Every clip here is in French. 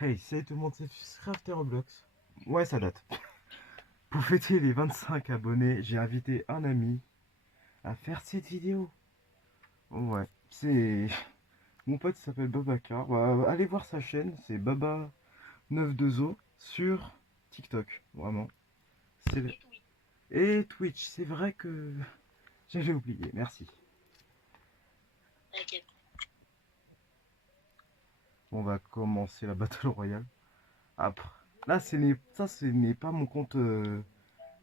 Hey, salut tout le monde, c'est Crafter Roblox. Ouais, ça date. Pour fêter les 25 abonnés, j'ai invité un ami à faire cette vidéo. Ouais, c'est... Mon pote s'appelle Babacar. Bah, allez voir sa chaîne, c'est Baba92O sur TikTok. Vraiment. C'est... Et Twitch, c'est vrai que j'avais oublié, merci. T'inquiète. On va commencer la Battle Royale. Après, là, ça, ce n'est pas mon compte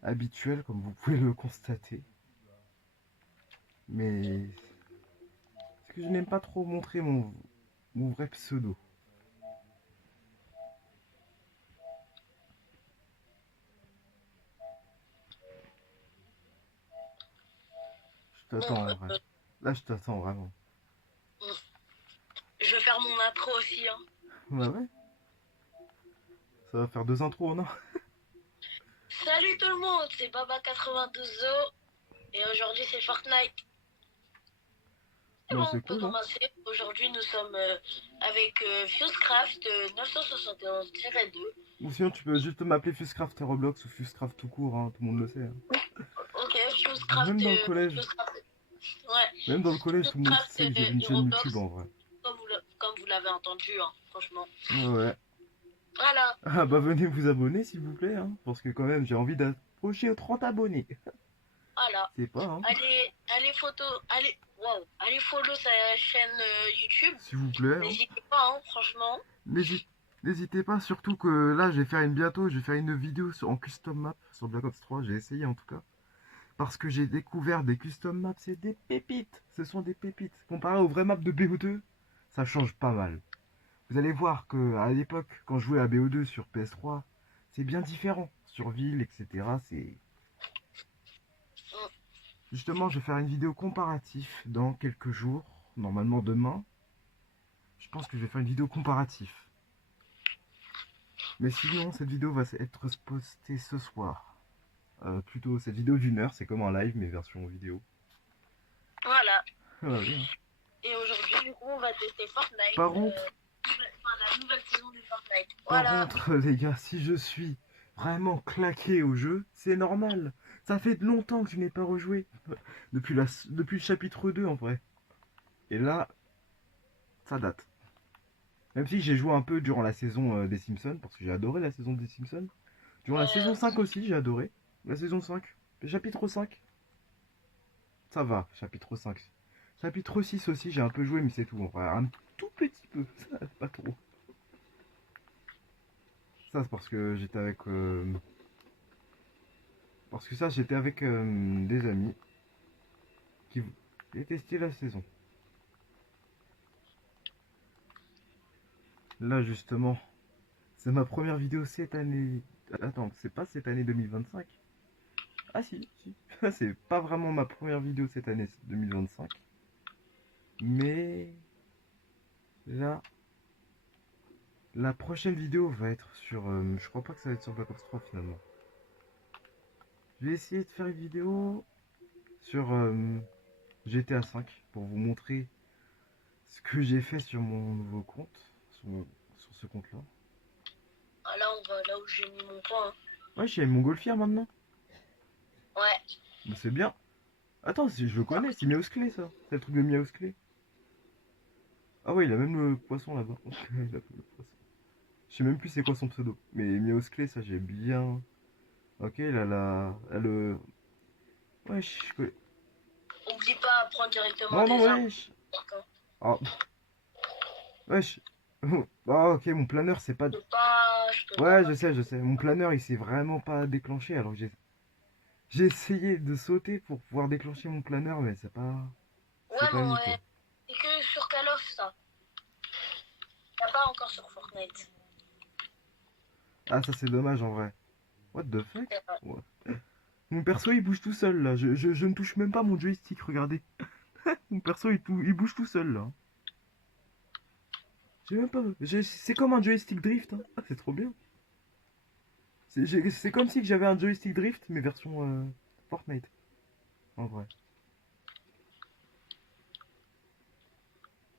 habituel, comme vous pouvez le constater. Mais c'est que je n'aime pas trop montrer mon vrai pseudo. Je Bon, t'attends, ouais. Là, je t'attends vraiment. je vais faire mon intro aussi. Hein. Bah ouais, ça va faire deux intros en un. Salut tout le monde, c'est Baba92O et aujourd'hui c'est Fortnite. Et Non, bon, c'est on peut cool, hein. commencer. Aujourd'hui nous sommes avec Fusecraft 971-2. Ou sinon, tu peux juste m'appeler Fusecraft Roblox ou Fusecraft tout court, hein, tout le monde le sait, hein. Ok, Même dans le collège, Fusecraft, ouais, même dans le collège, tout le monde Fusecraft sait que j'avais une et chaîne YouTube Roblox, en vrai. comme vous l'avez entendu, hein, franchement. Ouais, ouais. Voilà, Ah bah venez vous abonner s'il vous plaît, hein, parce que quand même j'ai envie d'approcher aux 30 abonnés. voilà. C'est pas, hein. Allez photo, wow, allez follow sa chaîne YouTube. S'il vous plaît, hein. N'hésitez pas, hein, franchement. N'hésite- N'hésitez pas, surtout que là, je vais faire une vidéo en custom map sur Black Ops 3, j'ai essayé en tout cas. Parce que j'ai découvert des custom maps, c'est des pépites, ce sont des pépites. Comparé aux vraies maps de BO2, ça change pas mal. Vous allez voir que à l'époque, quand je jouais à BO2 sur PS3, c'est bien différent. Sur ville, etc. C'est... Justement, je vais faire une vidéo comparatif dans quelques jours, normalement demain. Je pense que je vais faire une vidéo comparatif. Mais sinon, cette vidéo va être postée ce soir. Plutôt, cette vidéo d'une heure, c'est comme un live, mais version vidéo. Voilà. Voilà, oui, hein. Et aujourd'hui, du coup, on va tester Fortnite. Par contre, La nouvelle saison de Fortnite. Par Voilà. contre, les gars, si je suis vraiment claqué au jeu, c'est normal. Ça fait longtemps que je n'ai pas rejoué. Depuis le chapitre 2 en vrai. Et là, ça date. Même si j'ai joué un peu durant la saison des Simpsons, parce que j'ai adoré la saison des Simpsons. Durant la saison 5 aussi, j'ai adoré. La saison 5. Le chapitre 5. Ça va, chapitre 5. Chapitre 6 aussi, j'ai un peu joué, mais c'est tout. En vrai, un tout petit peu. Ça, pas trop. Ça, c'est parce que j'étais avec... parce que ça, j'étais avec des amis qui détestaient la saison. Là, justement, c'est ma première vidéo cette année. Attends, c'est pas cette année 2025. Ah si, si. C'est pas vraiment ma première vidéo cette année 2025. Mais là, la prochaine vidéo va être sur... je crois pas que ça va être sur Black Ops 3 finalement. Je vais essayer de faire une vidéo sur GTA 5 pour vous montrer ce que j'ai fait sur mon nouveau compte. Sur ce compte-là. Ah, là, on va là où j'ai mis mon point. Hein. Ouais, je suis avec Montgolfière maintenant. Ouais. Bah, c'est bien. Attends, je le connais, c'est Miaus Clé ça. C'est le truc de Miaus Clé. Ah ouais, il a même le poisson là-bas. Il a le poisson. Je sais même plus c'est quoi son pseudo. Mais Miaus Clé, ça j'ai bien. Ok, le. Ouais, je connais. Oublie pas à prendre directement Non, non, des armes. wesh. Ah, wesh. Ah, ok, mon planeur c'est pas. Je peux pas Ouais, je sais, passer. je sais. Mon planeur il s'est vraiment pas déclenché alors que j'ai essayé de sauter pour pouvoir déclencher mon planeur, mais c'est Ouais, pas mais mis quoi. ouais. C'est que sur Call of, ça. Y'a pas encore sur Fortnite. Ah, ça c'est dommage en vrai. What the fuck? C'est vrai. Ouais. Mon perso il bouge tout seul là. Je ne touche même pas mon joystick, regardez. Mon perso il bouge tout seul là. J'ai même pas. C'est comme un joystick drift, hein. Ah, c'est trop bien. C'est comme si j'avais un joystick drift, mais version Fortnite. En vrai.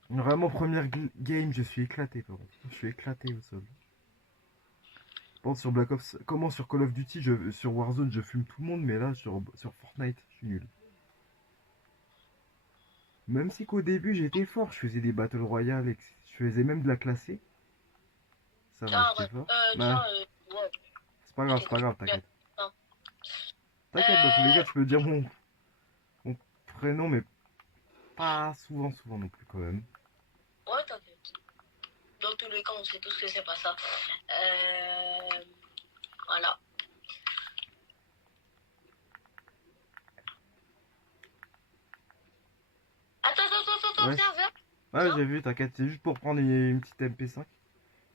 Vraiment, première game, je suis éclaté, par contre. Je suis éclaté au sol. Par contre, sur Black Ops, comment sur Call of Duty, sur Warzone, je fume tout le monde, mais là, sur Fortnite, je suis nul. Même si qu'au début, j'étais fort, je faisais des Battle Royale, je faisais même de la classée, ça va, Tiens, j'étais fort. Bah, tiens, ouais, c'est j'étais pas grave, bien. t'inquiète. Hein. T'inquiète, dans tous les cas, Euh, tu peux dire mon prénom, mais pas souvent non plus, quand même. ouais, t'inquiète. Dans tous les cas, on sait tous que c'est pas ça. Voilà. Attends, Ouais, ouais, viens. j'ai vu, t'inquiète, c'est juste pour prendre une petite MP5,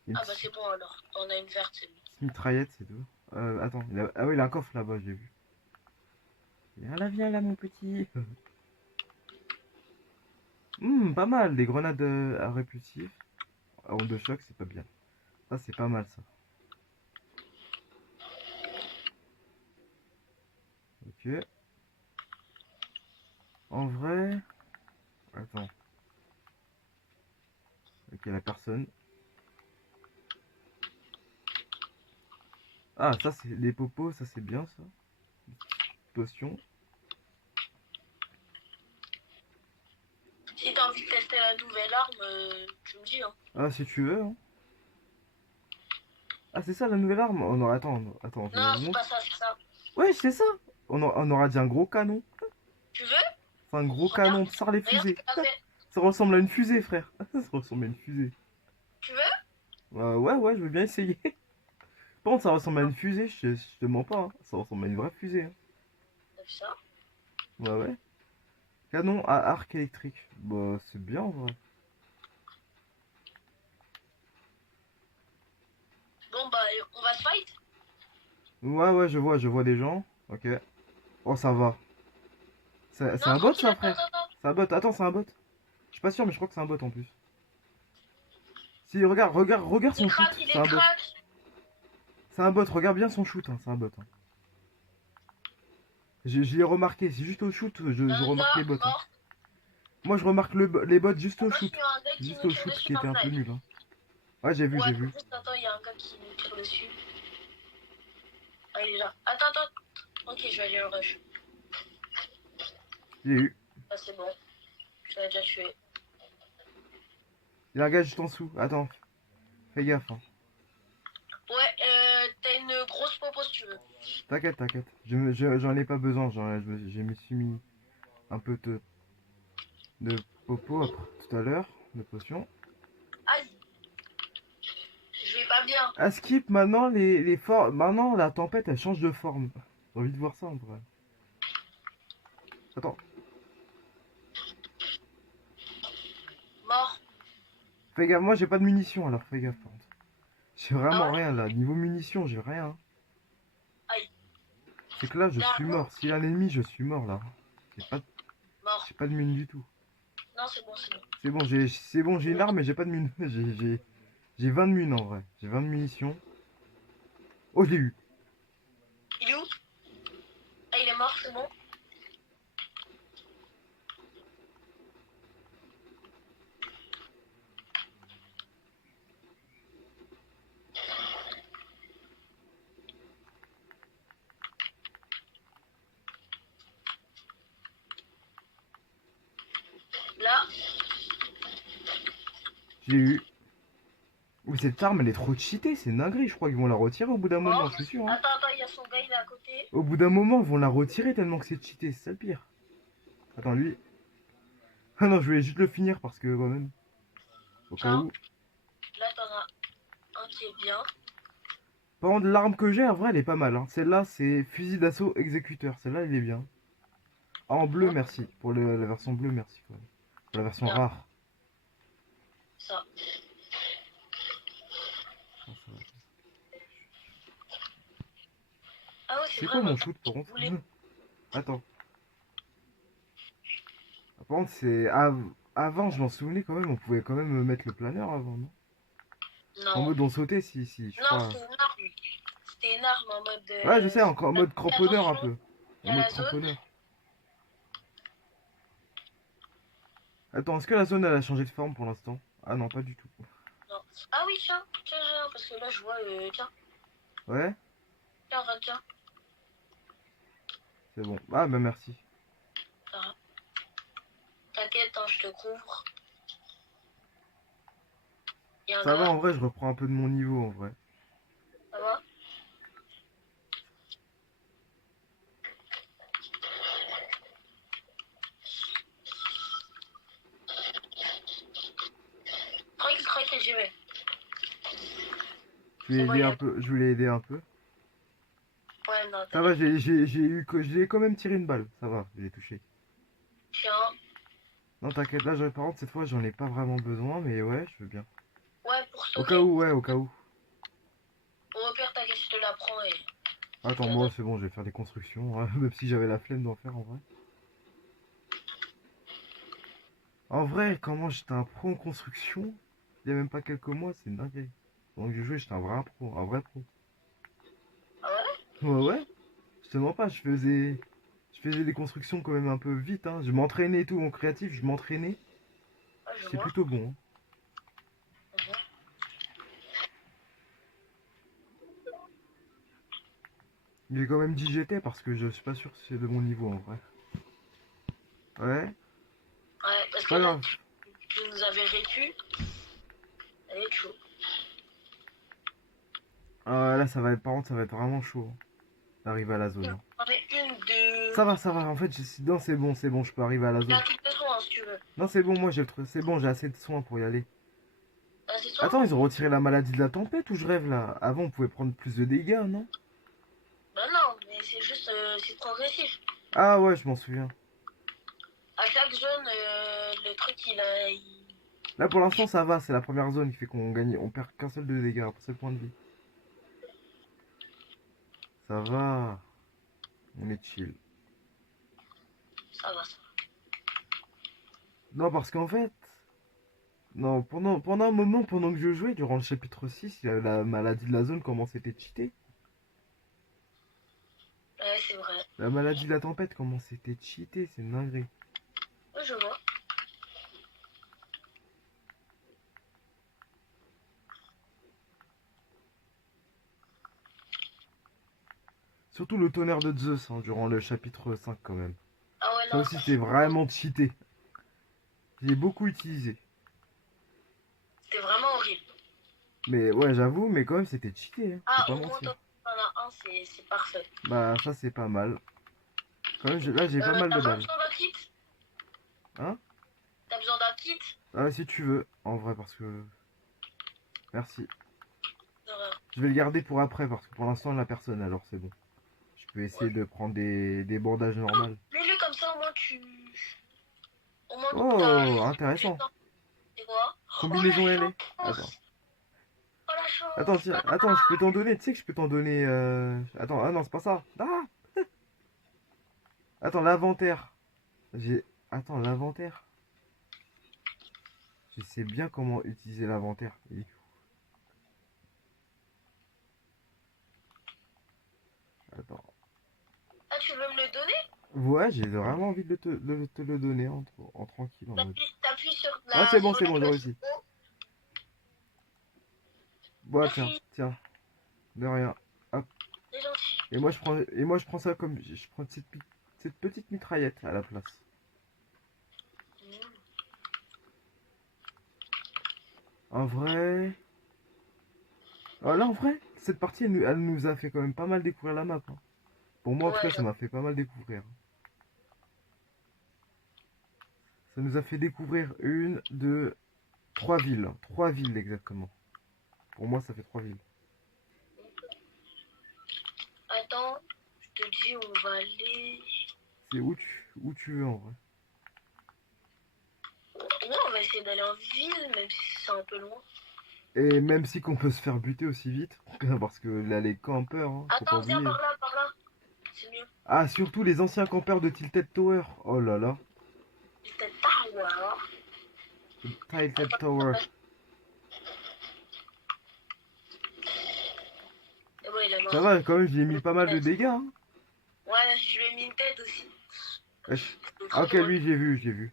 une Ah bah petite c'est bon alors. On a une verte, c'est bon. mitraillette, c'est tout. Attends, ah oui, il a un coffre là-bas, j'ai vu. Viens là, mon petit. Pas mal, des grenades à répulsif. À onde de choc, c'est pas bien. Ça, c'est pas mal, ça. Ok. En vrai... Attends. Ok, la personne. Ah, ça, c'est des popos, ça, c'est bien, ça. Potion. Si t'as envie de tester la nouvelle arme, tu me dis, hein. Ah, si tu veux, hein. Ah, c'est ça, la nouvelle arme. Attends, je Non, vous c'est montre. pas ça, c'est ça. Ouais, c'est ça. On aura dit un gros canon. Tu veux? C'est un gros Regarde, canon, ça les regarde ce fusées. que t'as fait. Ça ressemble à une fusée, frère. Ça ressemble à une fusée. Tu veux? Ouais, je veux bien essayer. Par contre, ça ressemble à une fusée, je te mens pas, hein. Ça ressemble à une vraie fusée, hein. T'as vu ça? Ouais. Canon à arc électrique. Bah, c'est bien en vrai. Bon bah, on va se fight? Ouais, je vois des gens. Ok. Oh, ça va. C'est Non, un bot, tranquille, ça, frère. attends. C'est un bot. Attends, c'est un bot. Je suis pas sûr, mais je crois que c'est un bot en plus. Si, regarde son shoot. Il C'est est un bot. crack. C'est un bot. Regarde bien son shoot, hein. C'est un bot, hein. Je l'ai remarqué. C'est juste au shoot, je Un remarque les gars bots, hein. mort. Moi, je remarque les bots juste au Attends, shoot. il y a un gars qui Juste nous au tire shoot dessus qui était en un peu snipe. nul, hein. Ouais, Ouais, j'ai vu. juste attends, il y a un gars qui nous tire dessus. Ah, il est là. Attends. Ok, je vais aller le rush. J'ai eu. Ah, c'est bon. Je l'ai déjà tué. Il y a un gars juste en dessous. Attends, fais gaffe, hein. Ouais, t'as une grosse popo si tu veux. T'inquiète. J'en ai pas besoin. Je me suis mis un peu de popo tout à l'heure, de potion. Aïe, je vais pas bien. À skip, maintenant, maintenant, la tempête, elle change de forme. J'ai envie de voir ça, en vrai. Attends, Mort. fais gaffe. Moi, j'ai pas de munitions, alors fais gaffe, par contre. J'ai Ah vraiment ouais? rien, là. Niveau munitions, j'ai rien. Aïe. C'est que là, je T'es un suis loup. mort. S'il y a un ennemi, je suis mort, là. J'ai pas, Mort. j'ai pas de mine du tout. Non, c'est bon. C'est bon, j'ai une arme, mais j'ai pas de mine. J'ai 20 de mine, en vrai. J'ai 20 de munitions. Oh, je l'ai eu. Il est où? Ah, il est mort, c'est bon. Là. J'ai eu. Mais cette arme, elle est trop cheatée, c'est une dinguerie. Je crois qu'ils vont la retirer au bout d'un moment, je Mort. suis sûr, hein. Attends, il y a son gars, il est à côté. Au bout d'un moment, ils vont la retirer tellement que c'est cheaté, c'est ça le pire. Attends, lui. Ah non, je voulais juste le finir parce que, quand même, au cas Tiens, où. là, t'en as un qui est bien. Par contre, l'arme que j'ai, en vrai, elle est pas mal, hein. Celle-là, c'est fusil d'assaut exécuteur. Celle-là, elle est bien. Ah, en bleu, Bon, merci. Pour la version bleue, merci, quand même. Pour la version bien. rare. Ça. Ah, ça va. Ah ouais, c'est C'est vrai, quoi mon maintenant. shoot, par contre? Vous voulez... Attends. Par contre, avant, je m'en souvenais quand même, on pouvait quand même mettre le planeur avant, non? En Non. mode on sautait, si, je Non, crois. c'était une arme. C'était une arme en mode... Ouais, je sais, en mode cramponneur un Attention, peu. il En y a mode la zone. cramponneur. Attends, est-ce que la zone elle a changé de forme pour l'instant? Ah non, pas du tout. Non. Ah oui, tiens, parce que là, je vois... tiens. Ouais, Tiens, retiens. c'est bon. Ah bah merci. Ça va. T'inquiète, hein, je te couvre. Il y a un Ça va, gars, en vrai, je reprends un peu de mon niveau, en vrai. ça va? Tranquille, tranquille, j'y vais. Je vais C'est bon, aider il y un a... peu, je voulais aider un peu. Ouais, non, Ça va, t'inquiète. j'ai quand même tiré une balle. Ça va, j'ai touché. Tiens. Non, t'inquiète, là, par contre, cette fois, j'en ai pas vraiment besoin, mais ouais, je veux bien. Ouais, pour Au cas sauter. où, ouais, au cas où. Au pire, t'inquiète, je te la prends et je te Attends, la moi, donne. c'est bon, je vais faire des constructions, hein, même si j'avais la flemme d'en faire en vrai. En vrai, comment j'étais un pro en construction, il y a même pas quelques mois, c'est une dinguerie. Donc, j'ai joué, j'étais un vrai pro. Ah ouais? Ouais, ouais, je te mens pas, je faisais des constructions quand même un peu vite, hein. Je m'entraînais et tout, mon créatif, je m'entraînais. Ouais, je C'est vois. plutôt bon, hein. Mhm. J'ai quand même dit j'étais parce que je suis pas sûr si c'est de mon niveau en vrai. Ouais, Ouais, parce c'est que pas là, grave. tu nous avais récu. Elle est chaud. Ah, là, ça va être, par contre, ça va être vraiment chaud, hein, d'arriver à la zone, hein. J'en ai une, deux. Ça va, en fait, non, c'est bon, je peux arriver à la J'ai zone. un truc de soin, si tu veux. Non, c'est bon, moi j'ai le truc, c'est bon, j'ai assez de soins pour y aller. Ah, c'est soin? Attends, ils ont retiré la maladie de la tempête ou je rêve là? Avant, on pouvait prendre plus de dégâts, non? Bah non, mais c'est juste, c'est progressif. Ah ouais, je m'en souviens. À chaque zone, le truc, il a... Là, pour l'instant, ça va, c'est la première zone qui fait qu'on gagne, on perd qu'un seul de dégâts, un seul point de vie. Ça va, on est chill. Ça va, ça. Non, parce qu'en fait, non, pendant un moment, pendant que je jouais, durant le chapitre 6, la maladie de la zone commençait à cheater. Ouais, c'est vrai. La maladie de la tempête commençait à cheater, c'est une dinguerie. Ouais, je vois. Surtout le tonnerre de Zeus, hein, durant le chapitre 5 quand même. Ah ouais, Ça non, aussi, ça c'était c'est vraiment... vraiment cheaté. J'ai beaucoup utilisé. C'était vraiment horrible. Mais ouais, j'avoue, mais quand même, c'était cheaté, hein, faut Ah, pas au moins, mentir. t'en as un, c'est parfait. Bah, ça, c'est pas mal. Quand même, là, j'ai pas mal T'as de pas balles. besoin d'un kit? Hein? T'as besoin d'un kit? Ah, si tu veux, en vrai, parce que... Merci. Euh, Je vais le garder pour après, parce que pour l'instant, la personne, alors c'est bon. Je peux ouais. essayer de prendre des bandages Oh, normaux. mets-le comme ça, au moins tu... Au moins t'as... Oh, intéressant. C'est quoi? Oh la Combinaison LA. Attends. chance! Oh la Attends, chance! tiens, attends, je peux t'en donner. Tu sais que je peux t'en donner. Attends, ah non, c'est pas ça. Ah! Attends, l'inventaire. J'ai. Attends, l'inventaire. Je sais bien comment utiliser l'inventaire. Attends. Ah, tu veux me le donner? Ouais, j'ai vraiment envie de te le donner en tranquille en mode. T'appuies sur Ouais, la c'est bon, j'ai flèche réussi. haut. Bon, tiens, Merci, tiens, de rien. Hop. c'est gentil. Et moi, je prends ça comme. Je prends cette petite mitraillette à la place. Mm. En vrai. Oh, là, en vrai, cette partie, elle nous a fait quand même pas mal découvrir la map, hein. Pour moi, en tout Ouais, cas, ça m'a fait pas mal découvrir. Ça nous a fait découvrir une, deux, trois villes. Trois villes exactement. Pour moi, ça fait trois villes. attends, je te dis, on va aller... C'est où tu veux en vrai. Ouais, on va essayer d'aller en ville, même si c'est un peu loin. Et même si qu'on peut se faire buter aussi vite, parce que là, les campeurs, hein, faut pas Attends, viens oublier. par là, c'est mieux. Ah, surtout les anciens campeurs de Tilted Tower. Oh là là. C'était Tower. Tilted Attends, Tower. et ouais, il est Ça mort. va, quand même, j'ai mis pas mal de dégâts, hein. Ouais, je lui ai mis une tête aussi. Wesh. C'est Ah, trop ok, drôle. lui, j'ai vu, j'ai vu.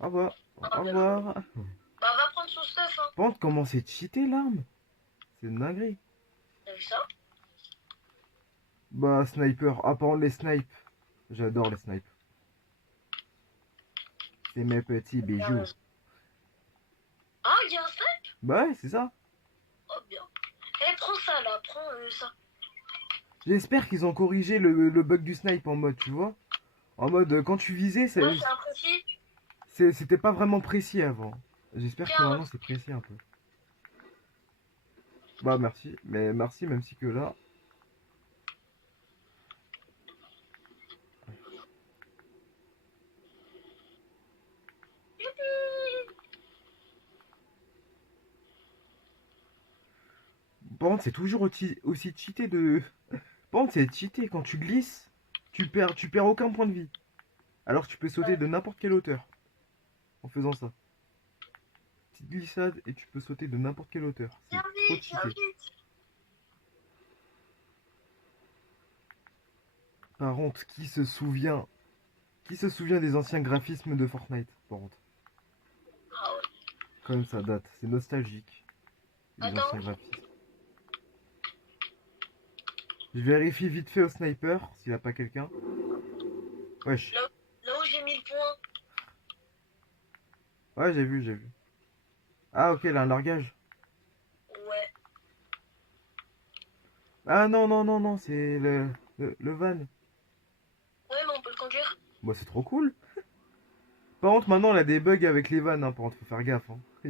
Au revoir. Ah, Au bien joué. revoir. Bah, va prendre son stuff, hein. Par contre, comment c'est cheaté l'arme? C'est une dinguerie. T'as vu ça? Bah, sniper. Ah, par contre, les snipes. J'adore les snipes. C'est mes petits bijoux. Ah, il y a un snipe? Bah ouais, c'est ça. Oh, bien. Eh, prends ça, là. Prends ça. J'espère qu'ils ont corrigé le bug du snipe en mode, tu vois. En mode, quand tu visais, Ouais, c'est imprécis. c'était pas vraiment précis avant. J'espère que Tiens, maintenant c'est précis un peu. Bah merci, mais merci même si que là... Par contre, c'est toujours aussi cheaté de... Par contre, c'est cheaté quand tu glisses, tu perds aucun point de vie. Alors que tu peux sauter ouais. de n'importe quelle hauteur en faisant ça. Petite glissade et tu peux sauter de n'importe quelle hauteur. C'est Viens trop vite, viens cheaté. vite. Par contre, qui se souvient des anciens graphismes de Fortnite, par contre. Ah ouais. Quand même, ça date. C'est nostalgique. Les anciens Attends, graphismes. Je vérifie vite fait au sniper s'il a pas quelqu'un. Wesh. là, là où j'ai mis le point. Ouais, j'ai vu, j'ai vu. Ah, ok, il a un largage. Ouais. Ah non, non, non, non, c'est le van. Ouais, mais on peut le conduire. Bah, c'est trop cool. Par contre, maintenant, il a des bugs avec les vannes, hein, par contre, faut faire gaffe. Hein. Ah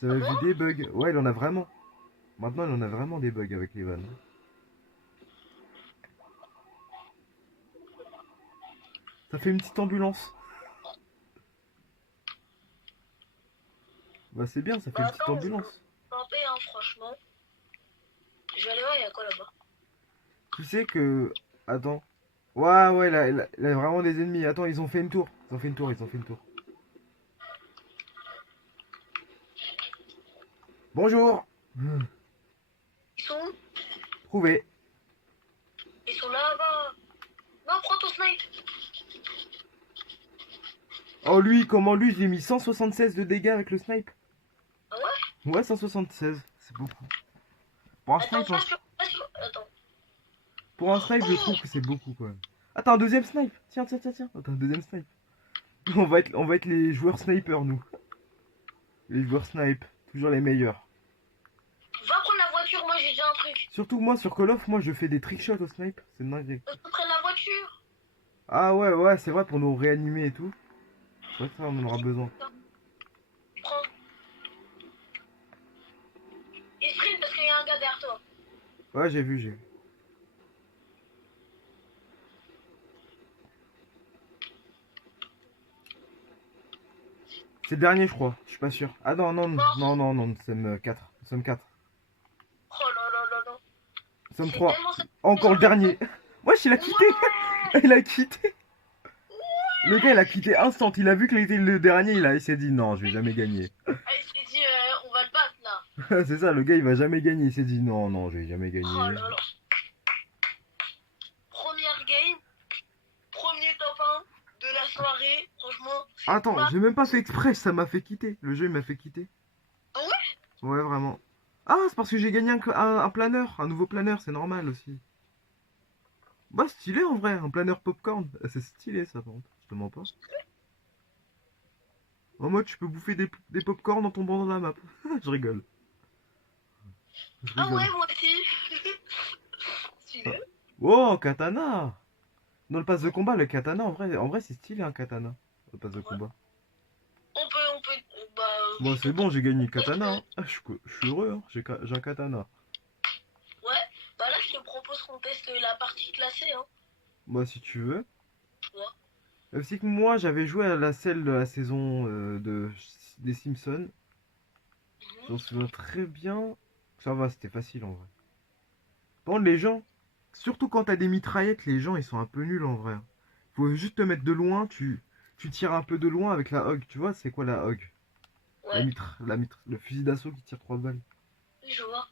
J'avais bon? vu des bugs. Ouais, il en a vraiment. Maintenant, il en a vraiment des bugs avec les vannes. Ça fait une petite ambulance. Bah, c'est bien, ça fait Bah une petite attends, ambulance. en paix, hein, franchement. Je vais aller voir, il y a quoi là-bas? Tu sais que... Attends. Ouais, ouais, il a vraiment des ennemis. Attends, ils ont fait une tour. Ils ont fait une tour, ils ont fait une tour. Bonjour. Ils sont où? Prouvé. Ils sont là-bas. Non, prends ton snipe. Oh, lui, comment lui, j'ai mis 176 de dégâts avec le snipe. Ah ouais? Ouais, 176. C'est beaucoup. Pour un Attends, snipe, hein. Attends. Pour un snipe, je Oh! trouve que c'est beaucoup quand même. Attends, un deuxième snipe. Tiens, tiens, tiens, tiens. Attends, un deuxième snipe. On va être les joueurs snipers, nous. Les joueurs snipe. Toujours les meilleurs. Va prendre la voiture, moi j'ai déjà un truc. Surtout moi, sur Call of, moi, je fais des trickshots au snipe. C'est dingue. On prenne la voiture. Ah ouais, ouais, c'est vrai, pour nous réanimer et tout. C'est vrai que ça, on en aura besoin. Prends. Et sprint parce qu'il y a un gars derrière toi. Ouais, j'ai vu, j'ai vu. C'est le dernier, je crois. Je suis pas sûr. Ah non, non, Mort. non, non, non, nous sommes 4. Nous sommes 4. Oh là là là là. Nous sommes C'est 3. tellement ça. Encore le dernier. Wesh, il a quitté. Ouais. Il a quitté. Le gars, il a quitté instant. Il a vu qu'il était le dernier. Il s'est dit non, je vais jamais gagner. Ah, il s'est dit, on va le battre là. C'est ça, le gars, il va jamais gagner. Il s'est dit non, non, je vais jamais Oh gagner. là là. Première game. Premier top 1 de la soirée. Franchement, c'est Attends, ma... j'ai même pas fait exprès. Ça m'a fait quitter. Le jeu, il m'a fait quitter. Ah ouais? Ouais, vraiment. Ah, c'est parce que j'ai gagné un planeur. Un nouveau planeur, c'est normal aussi. Bah, stylé en vrai. Un planeur popcorn. C'est stylé ça, par contre. Je te mens pas. En mode, tu peux bouffer des popcorn en tombant dans la map. Je rigole. Je Ah rigole. ouais, moi aussi. Stylé. Oh, katana! Dans le pass de combat, le katana, en vrai c'est stylé un katana. Le pass de Ouais. combat. Bah, Moi, je te c'est bon, j'ai gagné le propose. katana. Hein. Ah, je suis heureux, hein. J'ai un katana. Ouais, bah là, je te propose qu'on teste la partie classée, hein. Moi, si tu veux. Ouais. Aussi que moi, j'avais joué à celle de la saison des Simpsons. Mhm. J'en souviens très bien. Ça va, c'était facile en vrai. Par contre, les gens, surtout quand t'as des mitraillettes, les gens ils sont un peu nuls en vrai. Faut juste te mettre de loin, tu tires un peu de loin avec la hog. Tu vois, c'est quoi la hog? Ouais, Le fusil d'assaut qui tire 3 balles. oui, je vois.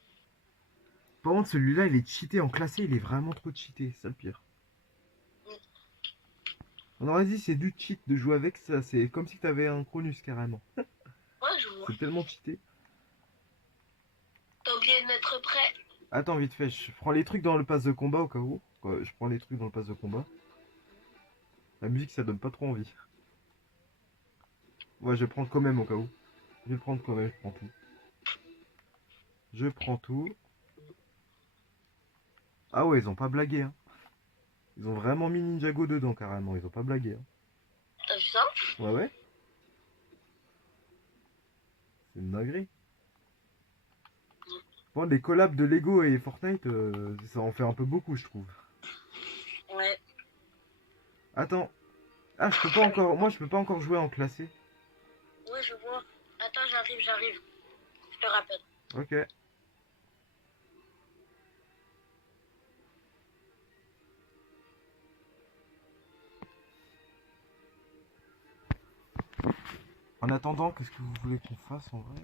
Par contre, celui-là, il est cheaté en classé, il est vraiment trop cheaté, c'est ça le pire. Mm. On aurait dit c'est du cheat de jouer avec ça, c'est comme si t'avais un Cronus carrément. Ouais, je vois. C'est tellement cheaté. T'as oublié de mettre prêt. Attends, vite fait, je prends les trucs dans le pass de combat au cas où. Ouais, je prends les trucs dans le pass de combat. La musique, ça donne pas trop envie. Ouais, je vais prendre quand même au cas où. Je vais le prendre quand même, je prends tout. Je prends tout. Ah ouais, ils ont pas blagué, hein. Ils ont vraiment mis Ninjago dedans, carrément. Ils ont pas blagué, hein. T'as vu ça? Ouais, ouais. C'est une dinguerie. Bon, les collabs de Lego et Fortnite, ça en fait un peu beaucoup, je trouve. Ouais. Attends. Ah, je peux pas encore. Moi, je peux pas encore jouer en classé. Ouais, je vois. Attends, j'arrive. Je te rappelle. Ok. En attendant, qu'est-ce que vous voulez qu'on fasse en vrai?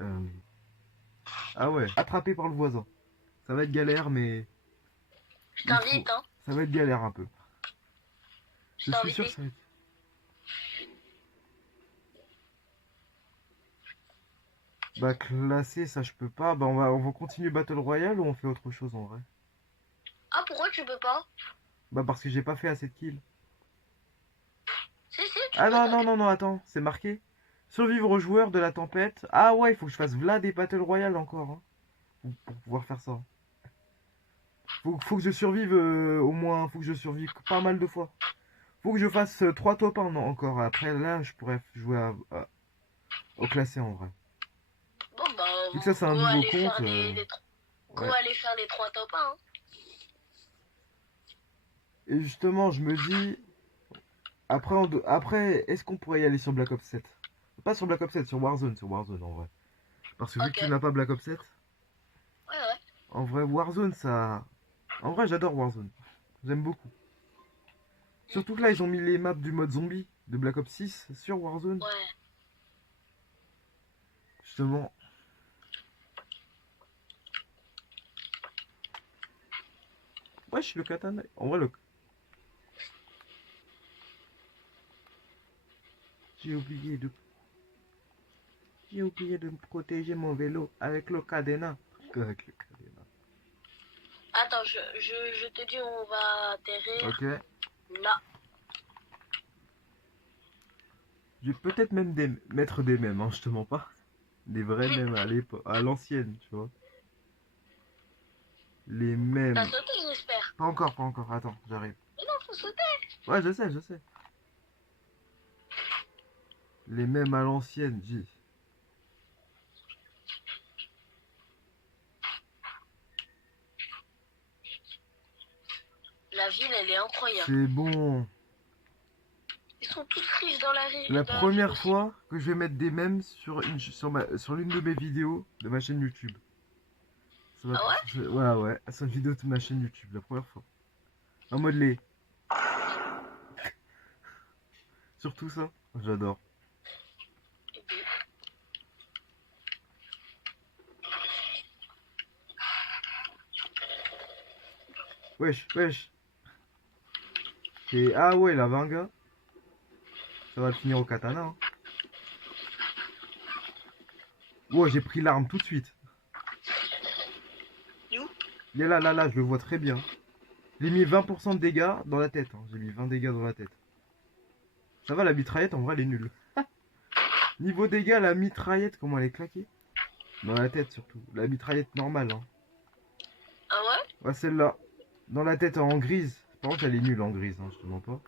Euh, Ah ouais, attrapé par le voisin. Ça va être galère, mais Je il faut. t'invite, hein. Ça va être galère un peu. Je Je t'ai suis sûr que invité. ça va être. Bah classé, ça je peux pas. Bah on va continuer Battle Royale ou on fait autre chose en vrai? Ah, pourquoi tu peux pas? Bah parce que j'ai pas fait assez de kills. Si, si, tu Ah peux, non, non, t'inquiète. non, non, attends, c'est marqué. Survivre aux joueurs de la tempête. Ah ouais, il faut que je fasse Vlad et Battle Royale encore, hein, pour pouvoir faire ça. Faut que je survive au moins, faut que je survive pas mal de fois. Faut que je fasse 3 top 1 non, encore. Après là, je pourrais jouer au classé en vrai. Bon, bah, Vu que ça c'est un go nouveau aller compte, faire go ouais. aller faire les 3 top 1, hein. Et justement, je me dis, après, après est-ce qu'on pourrait y aller sur Black Ops 7? Pas sur Black Ops 7, sur Warzone en vrai. Parce que vu que Ok. tu n'as pas Black Ops 7, Ouais, ouais. en vrai Warzone ça... En vrai j'adore Warzone. J'aime beaucoup. Surtout que là ils ont mis les maps du mode zombie de Black Ops 6 sur Warzone. Ouais. Justement. Wesh le katana. En vrai le... J'ai oublié de... J'ai oublié de me protéger mon vélo avec le cadenas. Avec le cadenas. Attends, je te dis où on va atterrir. Ok. Là. Je vais peut-être même mettre des mèmes, hein, je te mens pas. Des vrais mèmes à l'ancienne, tu vois. Les T'as mèmes. sauté, j'espère. Pas encore, pas encore. Attends, j'arrive. Mais non, faut sauter. Ouais, je sais, je sais. Les mèmes à l'ancienne, dis. La ville, elle est incroyable. C'est bon. Ils sont tous riches dans La dans la ville première aussi. fois que je vais mettre des mèmes sur l'une de mes vidéos de ma chaîne YouTube. Ah ouais? Ouais, ouais, sur une vidéo de ma chaîne YouTube, la première fois. En mode les. Surtout ça, j'adore. Et puis, Wesh, wesh. Ah ouais, la Vanga. Ça va le finir au katana, hein. Ouais, j'ai pris l'arme tout de suite. you? Il est là, là, là, je le vois très bien. J'ai mis 20% de dégâts dans la tête, hein. J'ai mis 20 dégâts dans la tête. Ça va, la mitraillette, en vrai, elle est nulle. Niveau dégâts, la mitraillette, comment elle est claquée? Dans la tête, surtout. La mitraillette normale, hein. Ah ouais? Ouais, celle-là. Dans la tête en grise. Par contre, elle est nulle en grise, hein, je te mens pas.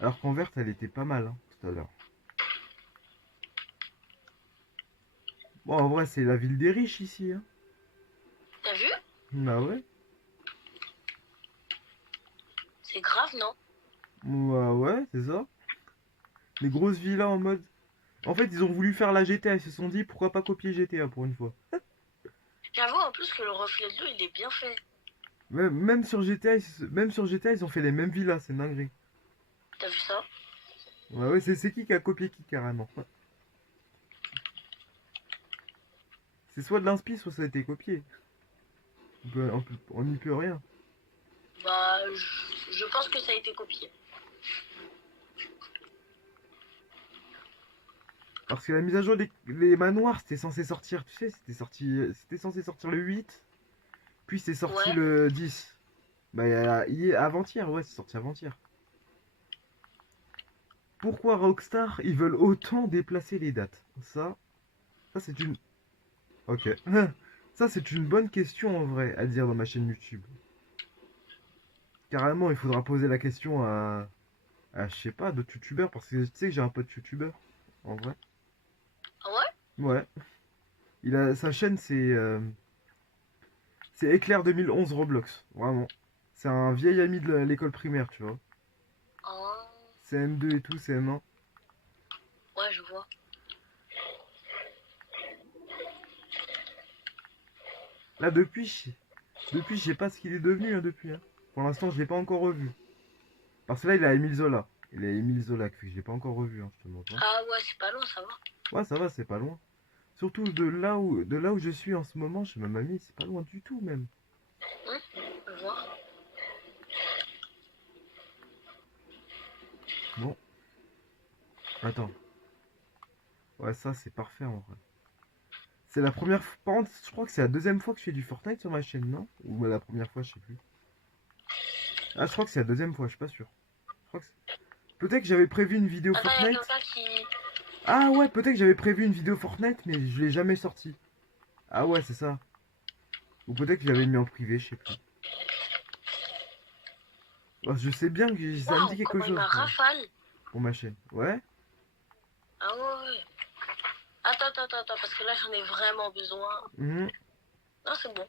Alors qu'en verte, elle était pas mal, hein, tout à l'heure. Bon, en vrai, c'est la ville des riches ici, hein. T'as vu? Bah ouais. C'est grave, non? Bah ouais, c'est ça. Les grosses villas en mode. En fait, ils ont voulu faire la GTA. Ils se sont dit pourquoi pas copier GTA pour une fois. J'avoue en plus que le reflet de l'eau, il est bien fait. Même sur GTA, même sur GTA, ils ont fait les mêmes villas. C'est dingue. T'as vu ça? Ouais, ouais, c'est qui a copié qui carrément. C'est soit de l'inspi, soit ça a été copié. On n'y peut rien. Bah, je pense que ça a été copié. Parce que la mise à jour des les manoirs, c'était censé sortir, tu sais, c'était censé sortir le 8, puis c'est sorti Ouais. le 10. Bah, avant-hier, ouais, c'est sorti avant-hier. Pourquoi Rockstar, ils veulent autant déplacer les dates? Ça c'est une... Ok. Ça c'est une bonne question en vrai à dire dans ma chaîne YouTube. Carrément, il faudra poser la question à je sais pas, d'autres youtubeurs, parce que tu sais que j'ai un pote youtubeur, en vrai. Ah ouais? Ouais. Sa chaîne, c'est Éclair 2011 Roblox, vraiment. C'est un vieil ami de l'école primaire, tu vois. Ah, CM2 et tout, CM1. ouais, je vois. Là, depuis, je sais pas ce qu'il est devenu, hein, depuis. Hein. Pour l'instant, je l'ai pas encore revu. Parce que là, il a Émile Zola. Il a Émile Zola, fait que je l'ai pas encore revu, hein, je te mens pas. Ah ouais, c'est pas loin, ça va. Ouais, ça va, c'est pas loin. Surtout de là où je suis en ce moment, chez ma mamie, c'est pas loin du tout, même. Je vois. Bon, attends. Ouais, ça, c'est parfait, en vrai. C'est la première fois. Par contre, je crois que c'est la deuxième fois que je fais du Fortnite sur ma chaîne, non? Ou la première fois, je sais plus. Ah, je crois que c'est la deuxième fois, je suis pas sûr. Je crois que peut-être que j'avais prévu une vidéo Attends, il y a Fortnite. quelqu'un qui... Ah ouais, peut-être que j'avais prévu une vidéo Fortnite, mais je l'ai jamais sortie. Ah ouais, c'est ça. Ou peut-être que je l'avais mis en privé, je sais plus. Oh, je sais bien que ça me dit Waouh, quelque comment il chose m'a rafale. pour ma chaîne. Ouais. Ah ouais, ouais. Attends, parce que là, j'en ai vraiment besoin. Mhm. Non, c'est bon.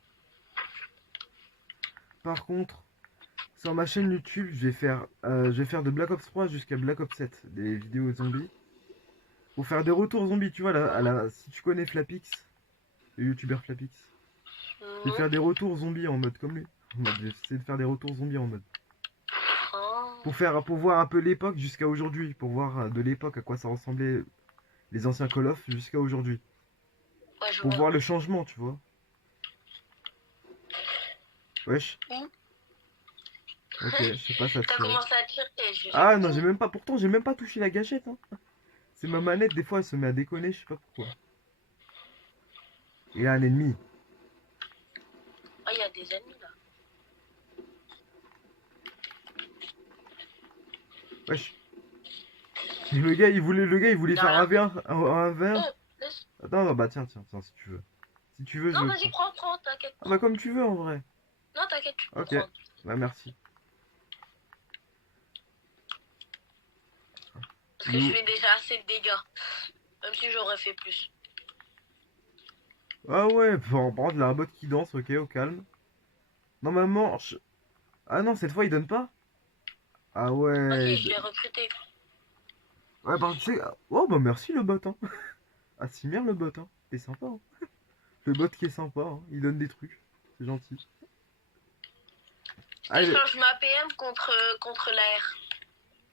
Par contre, sur ma chaîne YouTube, je vais faire de Black Ops 3 jusqu'à Black Ops 7, des vidéos zombies. Pour faire des retours zombies, tu vois, si tu connais Flapix, le youtubeur Flapix. Je vais Non. faire des retours zombies en mode comme lui. Je vais essayer de faire des retours zombies en mode. Oh. Pour voir un peu l'époque jusqu'à aujourd'hui. Pour voir de l'époque à quoi ça ressemblait les anciens Call of jusqu'à aujourd'hui. Ouais, je Pour vois. voir le changement, tu vois. Wesh. Où? Ok, je sais pas, ça T'as tirait. commencé à tirer, j'ai fait Ah non, où? pourtant j'ai même pas touché la gâchette. Hein. C'est ma manette, des fois elle se met à déconner, je sais pas pourquoi. Il y a un ennemi. Ah, il y a des ennemis là. Wesh. Le gars, il voulait Y'a faire rien. un V1, un V1. Oh, laisse. Attends, non, bah tiens, si tu veux. Si tu veux, je Non, le vas-y, prends. prends, t'inquiète, Ah bah prends. comme tu veux en vrai. Non, t'inquiète, tu peux Ok, prendre. bah merci. Parce Il est que je où? fais déjà assez de dégâts. Même si j'aurais fait plus. Ah ouais, par contre, il y a un bot qui danse, ok, au calme. Normalement, ah non, cette fois il donne pas? Ah Ok, ouais. je l'ai recruté. Ouais, bah tu sais. Oh bah merci le bot, hein. Ah si, merde le bot, hein. T'es sympa, hein. Le bot qui est sympa, hein. Il donne des trucs. C'est gentil. Je Allez, t'échange ma PM contre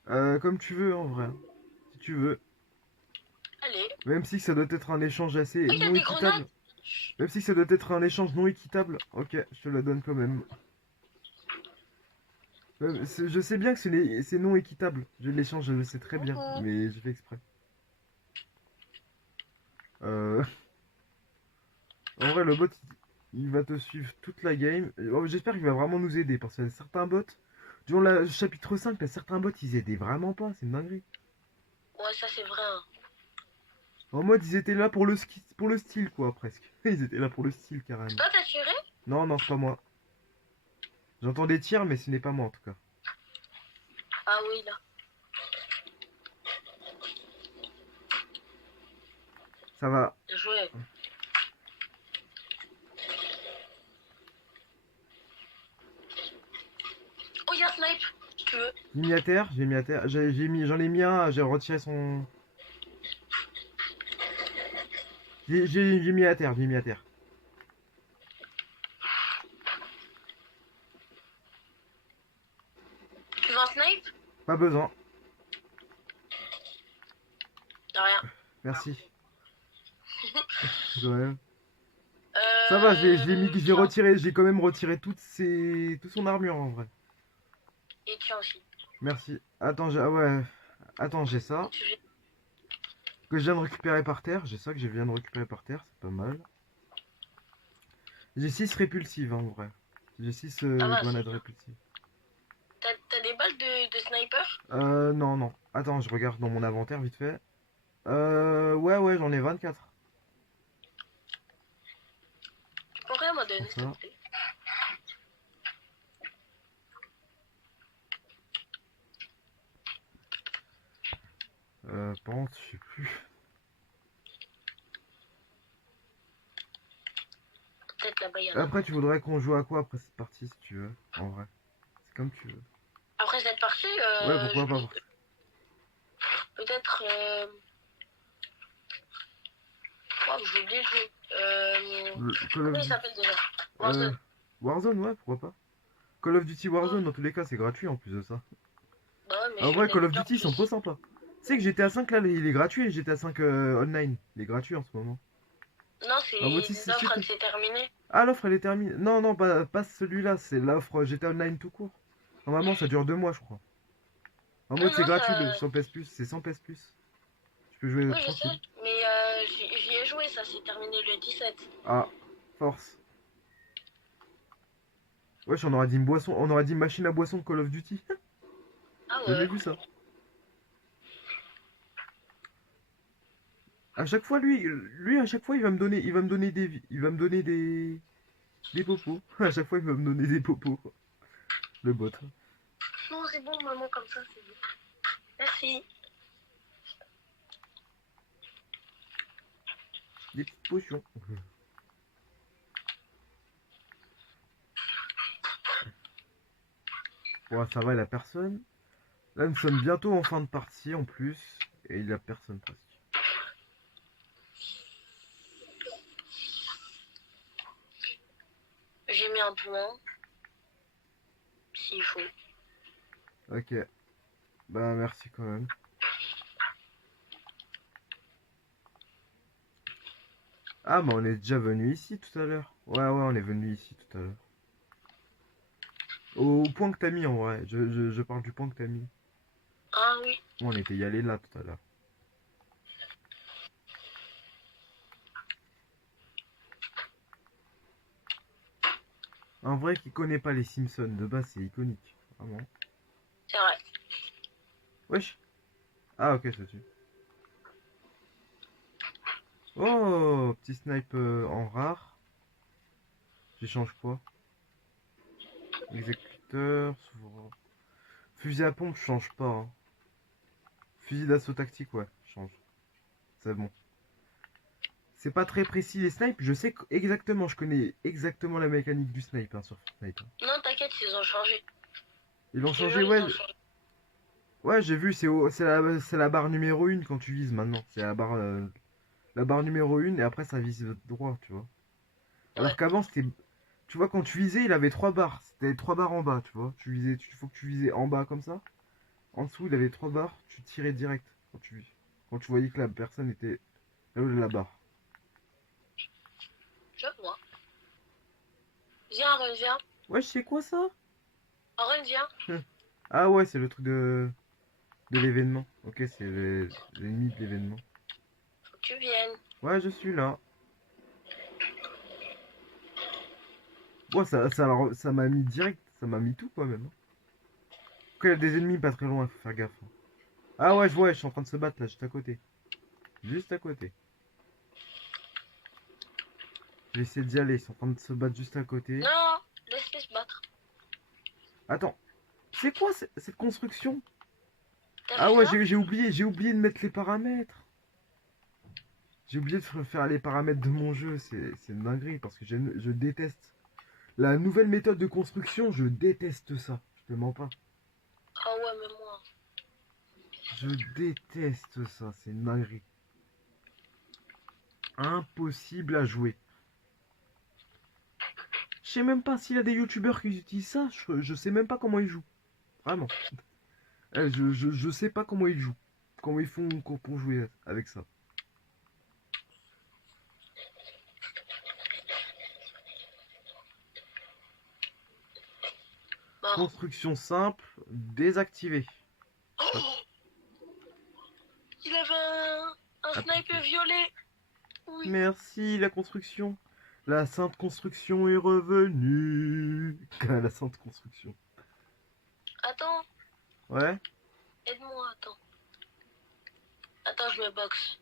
l'AR. comme tu veux en vrai. Si tu veux. Allez. Même si ça doit être un échange assez Oh, il y a non des grenades. équitable. Même si ça doit être un échange non équitable. Ok, je te la donne quand même. Je sais bien que c'est non équitable. Je l'échange, je le sais très bien. Coucou. Mais je fais exprès. Euh, En vrai, le bot, il va te suivre toute la game. Oh, j'espère qu'il va vraiment nous aider. Parce qu'il y a certains bots. Durant le chapitre 5, il y a certains bots, ils aidaient vraiment pas. C'est une dinguerie. Ouais, ça c'est vrai. Hein. En mode, ils étaient là pour pour le style, quoi, presque. Ils étaient là pour le style, carrément. Toi, t'as tiré? Non, non, c'est pas moi. J'entends des tirs, mais ce n'est pas moi, en tout cas. Ah oui, là. Ça va. Bien joué. Oh, il y a snipe, si tu veux. J'ai mis à terre, j'ai mis à terre. J'en ai mis un, j'ai retiré son. J'ai mis à terre, j'ai mis à terre. Tu veux un snipe? Pas besoin, De rien. merci. De rien. Ça va, j'ai Tiens. retiré, j'ai quand même retiré toute son armure en vrai. Et tiens aussi. Merci. Attends, ah ouais. Attends, j'ai ça. Tu veux- Que je viens de récupérer par terre. J'ai ça que je viens de récupérer par terre, c'est pas mal. J'ai 6 répulsives en vrai. J'ai 6 Ah bah, c'est grenades bien. répulsives. T'as des balles de sniper? Non, non. Attends, je regarde dans mon inventaire vite fait. Ouais, j'en ai 24. Tu pourrais m'en Je prends donner, s'il ça. te plaît? Par contre, je sais plus. Peut-être là-bas, il y en a. Après, tu voudrais qu'on joue à quoi après cette partie si tu veux? En vrai. C'est comme tu veux. Après cette partie, Ouais, pourquoi pas. peut-être. Oh, j'ai oublié le jeu. Call of Comment il Duty. s'appelle déjà? Euh, Warzone. Warzone, ouais, pourquoi pas. Call of Duty Oh, Warzone, dans tous les cas, c'est gratuit en plus de ça. bah ouais, mais En je vais vrai, Call peut-être of pas en Duty, ils sont trop plus. sympas. Tu sais que GTA 5 là, il est gratuit et GTA 5 online. Il est gratuit en ce moment. Non, En mode c'est si l'offre, elle s'est terminée. Ah, l'offre elle est terminée. Non, non, pas celui-là, c'est l'offre GTA Online tout court. Normalement, ça dure 2 mois, je crois. En Non, mode c'est non, gratuit, ça. sur PS Plus, c'est 100 PS Plus. Tu peux jouer Oui, je sais, tranquille. mais j'y ai joué, ça s'est terminé le 17. Ah, force. Wesh, on aura dit une boisson, on aura dit machine à boisson Call of Duty. Ah J'avais ouais. vu ça. À chaque fois, lui, à chaque fois, il va me donner il va me donner des popos. À chaque fois, il va me donner des popos. Le bot. Non, c'est bon, maman, comme ça, c'est bon. Merci. Des petites potions. Ouais, ça va, il a personne. Là, nous sommes bientôt en fin de partie en plus. Et il a personne presque. J'ai mis un point, s'il faut. Ok. Bah, merci quand même. Ah, bah, on est déjà venu ici tout à l'heure. Ouais, on est venu ici tout à l'heure. Au point que t'as mis en vrai. Je parle du point que t'as mis. Ah oui. On était y allé là tout à l'heure. Un vrai qui connaît pas les Simpsons, de base c'est iconique. Vraiment. C'est vrai. Wesh. Ah, ok, ça tue. Oh, petit snipe en rare. J'échange quoi? Exécuteur, souverain. Fusil à pompe, je change pas. Hein. Fusil d'assaut tactique, ouais, je change. C'est bon. C'est pas très précis les snipes, je sais exactement, je connais exactement la mécanique du snipe hein, sur Fortnite. Hein. Non, t'inquiète, ils ont changé. Ils l'ont Je te changé, jure, ils ont ouais. changé. Ouais, j'ai vu, c'est la barre numéro 1 quand tu vises maintenant. C'est la barre numéro 1 et après ça vise droit, tu vois. Alors Ouais. qu'avant c'était. Tu vois, quand tu visais, il avait 3 barres. C'était 3 barres en bas, tu vois. Faut que tu visais en bas comme ça. En dessous, il avait 3 barres, tu tirais direct quand tu voyais que la personne était là où la barre. Je vois. Viens, Aaron, viens. Ouais, je sais quoi ça? Aaron, viens. Ah ouais, c'est le truc de l'événement. Ok, c'est l'ennemi de l'événement. Faut que tu viennes. Ouais, je suis là. Bon, ça m'a mis direct, ça m'a mis tout quoi même. Quand il y a des ennemis pas très loin, faut faire gaffe. Hein. Ah ouais, je vois, ils sont en train de se battre là, juste à côté. Juste à côté. J'ai essayé d'y aller, ils sont en train de se battre juste à côté. Non, laisse-les se battre. Attends, c'est quoi cette construction? T'as Ah vu ouais, ça? j'ai oublié de mettre les paramètres. J'ai oublié de faire les paramètres de mon jeu, c'est une dinguerie parce que je déteste. La nouvelle méthode de construction, je déteste ça. Je te mens pas. Ah ouais, mais moi. Je déteste ça, c'est une dinguerie. Impossible à jouer. Je sais même pas s'il y a des youtubeurs qui utilisent ça, je sais même pas comment ils jouent. Vraiment. Je sais pas comment ils jouent. Comment ils font pour jouer avec ça. Mort. Construction simple, désactivée. Oh, il avait un violet. Oui. Merci, la construction. La sainte construction est revenue. La sainte construction. Attends, Ouais. aide-moi, attends. Attends, je me boxe.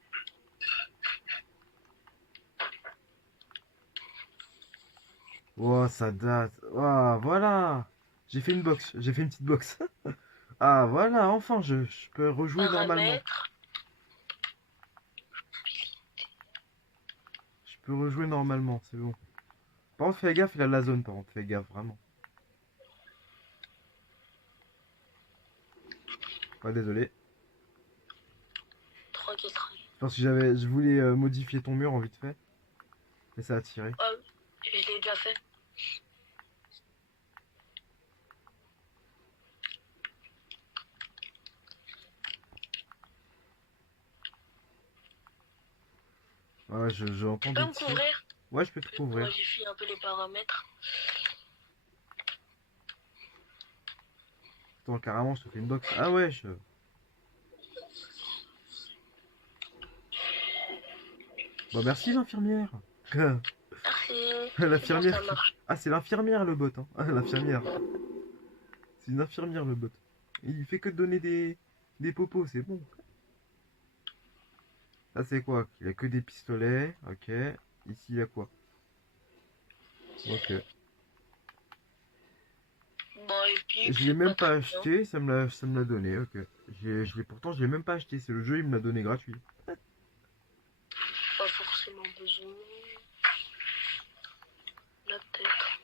Oh, ça date. Ah, voilà. J'ai fait une box. J'ai fait une petite box. Ah, voilà, enfin, je peux rejouer normalement. Paramètres. Je peux rejouer normalement, c'est bon. Par contre, fais gaffe, il a la zone, par contre. Fais gaffe, vraiment. Ouais, désolé. Tranquille, tranquille. Parce que je voulais modifier ton mur en vite fait. Mais ça a tiré. Ouais, je l'ai déjà fait. Ouais, j'entends Tu peux des me tirs. couvrir? Ouais, je peux te Moi, couvrir. j'ai fait un peu les paramètres. Attends, carrément, je te fais une box. Ah ouais, Bon, merci l'infirmière. Merci. Bon, L'infirmière ça qui... marche. Ah, c'est l'infirmière le bot, hein. Ah, l'infirmière. C'est une infirmière le bot. Il fait que de donner des popos, c'est bon. Là, c'est quoi? Il a que des pistolets. Ok. Ici, il y a quoi? Ok. Bon, et puis, Je l'ai c'est même pas pas très bien. acheté, ça me l'a donné, ok. Pourtant, je l'ai même pas acheté, c'est le jeu, il me l'a donné gratuit. Pas forcément besoin. Là, peut-être.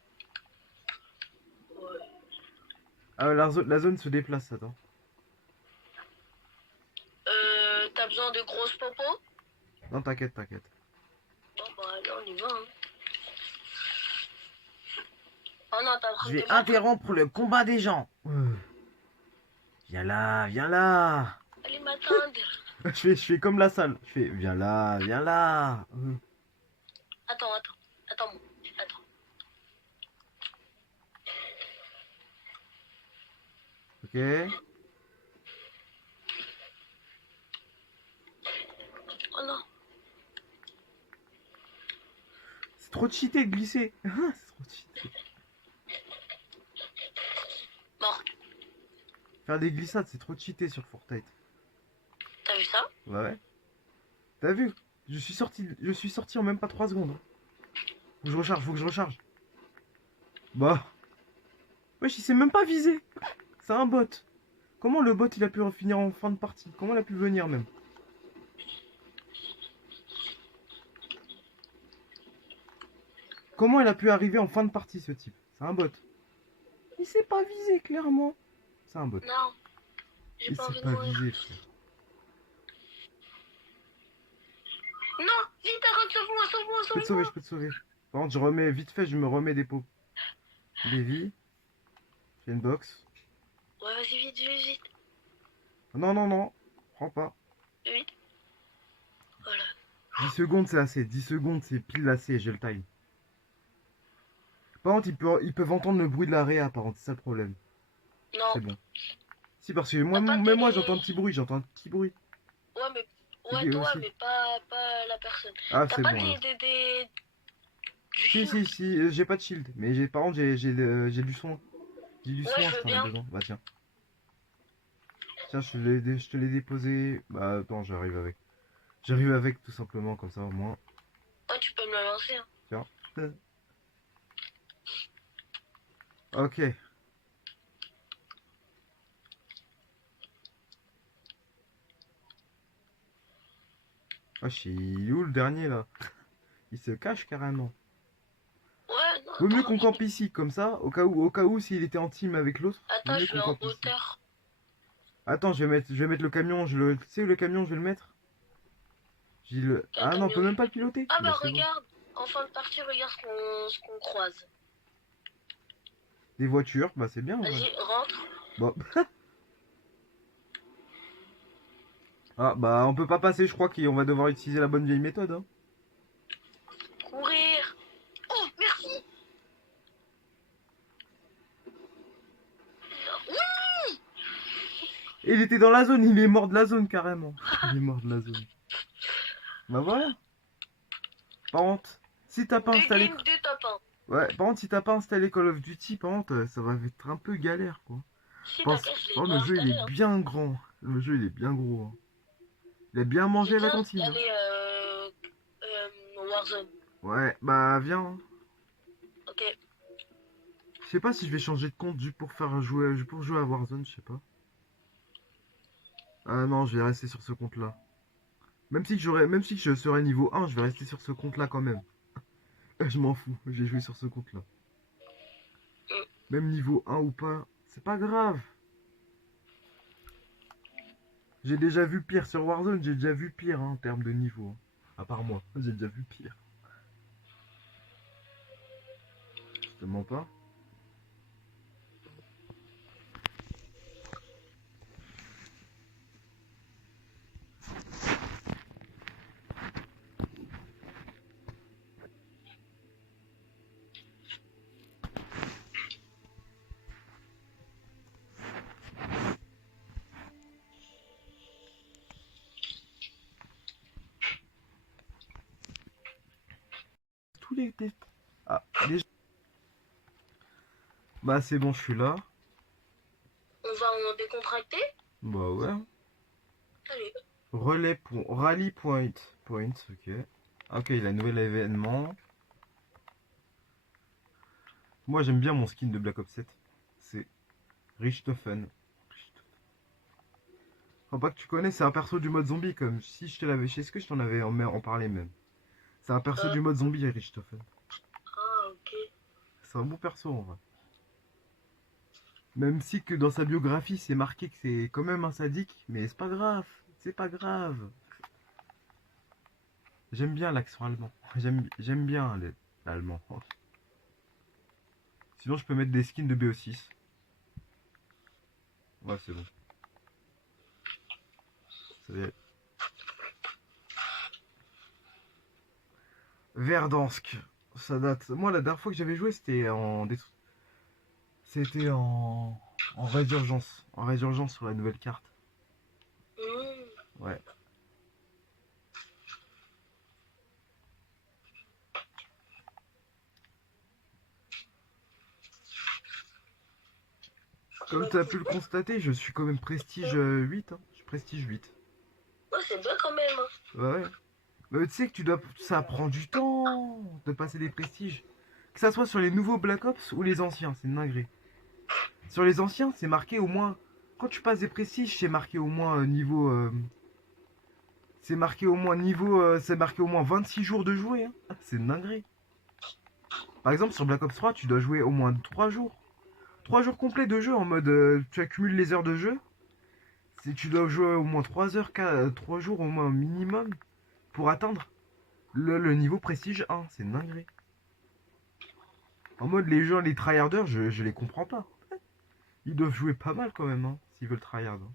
Ouais. Ah, la zone se déplace, attends. T'as besoin de grosses popos? Non, t'inquiète, t'inquiète. Bon, bah, allez, on y va. Hein. Oh non, t'es en train Je de vais te battre? interrompre le combat des gens. Viens là, viens là. Allez m'attendre. Je fais comme la salle. Je fais, viens là, viens là. Attends, attends. Attends, attends. Ok. Oh non. C'est trop cheaté de glisser. C'est trop cheaté. Mort. Faire des glissades, c'est trop cheaté sur Fortnite. T'as vu ça? Ouais. T'as vu? Je suis sorti en même pas 3 secondes. Faut que je recharge, faut que je recharge. Bah. Wesh, il s'est même pas visé. C'est un bot. Comment le bot il a pu finir en fin de partie? Comment il a pu venir même? Comment il a pu arriver en fin de partie ce type? C'est un bot. Il s'est pas visé clairement. C'est un bot. Non. J'ai Il pas s'est envie de pas mourir. visé frère. Non, vite, arrête, sauve-moi, sauve-moi, Je peux te sauver, sauve-moi. je peux te sauver. Par contre, je remets vite fait, je me remets des pots. Des vies. J'ai une box. Ouais, vas-y, vite, vite, vite. Non, non, non. Prends pas. Vite. Voilà. 10 secondes, c'est assez. 10 secondes, c'est pile assez. J'ai le time. Par contre, ils peuvent entendre le bruit de la réa, par contre. C'est ça le problème. Non. C'est bon. Si, parce que moi, T'as pas même moi, des... j'entends un petit bruit. J'entends un petit bruit. Ouais, mais... Et Ouais, lui toi, aussi. mais pas la personne. Ah, T'as c'est pas bon alors. du Si, shield? si, si. J'ai pas de shield. Mais par contre, j'ai du soin. J'ai du Ouais, soin je si veux t'en as bien. besoin. Bah, tiens. Tiens, je te l'ai déposé. Bah, attends, j'arrive avec. J'arrive avec tout simplement, comme ça au moins. Ouais, tu peux me le lancer. Hein. Tiens. Ok. Oh, il est où le dernier là? Il se cache carrément. Ouais, non, Vaut mieux attends. qu'on campe ici, comme ça, au cas où s'il était en team avec l'autre, vaut Attends, mieux je vais qu'on en campe ici. hauteur. Attends, je vais mettre le camion, tu sais où le camion, je vais le mettre? Quel Ah non, on peut camion? même pas le piloter. Ah Bah bah c'est bon. regarde. En fin de partie, regarde ce qu'on croise. Des voitures, bah c'est bien en vrai. Vas-y, rentre. Bon. Ah bah on peut pas passer, je crois qu'on va devoir utiliser la bonne vieille méthode. Hein. Courir. Oh, merci. Oui. Et il était dans la zone, il est mort de la zone carrément. Il est mort de la zone. Bah voilà. Par contre, si t'as pas Deux installé... games, deux top 1. Ouais, par contre, si t'as pas installé Call of Duty, par contre, ça va être un peu galère, quoi. Si, Pense... t'inquiète, je l'ai Oh, déjà le jeu, il est installé. Hein. bien grand. Le jeu, il est bien gros, hein. Il a bien J'ai mangé à la déjà cantine, hein. installé Warzone. Ouais, bah viens, hein. Ok. Je sais pas si je vais changer de compte juste pour faire jouer, pour jouer à Warzone, je sais pas. Ah non, je vais rester sur ce compte-là. Même si je serais niveau 1, je vais rester sur ce compte-là quand même. Je m'en fous, j'ai joué sur ce compte-là. Mm. Même niveau 1 ou pas, c'est pas grave. J'ai déjà vu pire sur Warzone, j'ai déjà vu pire hein, en termes de niveau, hein. À part moi, j'ai déjà vu pire. Je te mens pas. Tous les tests. Ah, déjà. Bah c'est bon, je suis là. On va en décontracter. Bah ouais. Allez. Relais pour rally point. Point, ok. Ok, il a un nouvel événement. Moi j'aime bien mon skin de Black Ops 7. C'est Richthofen. Faut pas que tu connais, c'est un perso du mode zombie comme si je te l'avais. Est-ce que je t'en avais en parlé même? C'est un perso Euh, du mode zombie Richthofen. ah, ok. C'est un bon perso en vrai. Même si que dans sa biographie c'est marqué que c'est quand même un sadique, mais c'est pas grave. C'est pas grave. J'aime bien l'accent allemand. J'aime bien l'allemand. Sinon je peux mettre des skins de BO6. Ouais c'est bon. Ça va. Verdansk. Ça date. Moi la dernière fois que j'avais joué c'était en résurgence. En résurgence sur la nouvelle carte. Mm. Ouais. Comme tu as pu le constater, je suis quand même prestige 8. Hein. Je suis prestige 8. Ouais, c'est bien quand même. Hein. Ouais. Mais tu sais que ça prend du temps de passer des prestiges. Que ça soit sur les nouveaux Black Ops ou les anciens, c'est une dinguerie. Sur les anciens, c'est marqué au moins. Quand tu passes des prestiges, c'est marqué au moins niveau. C'est marqué au moins niveau. C'est marqué au moins 26 jours de jouer. Hein. C'est une dinguerie. Par exemple, sur Black Ops 3, tu dois jouer au moins 3 jours. 3 jours complets de jeu en mode. Tu accumules les heures de jeu. Tu dois jouer au moins 3 heures, 3 jours au moins minimum pour atteindre le niveau prestige 1. C'est une dinguerie. En mode, les gens, les tryharders, je les comprends pas. Ils doivent jouer pas mal quand même, hein, s'ils veulent tryhard. Hein.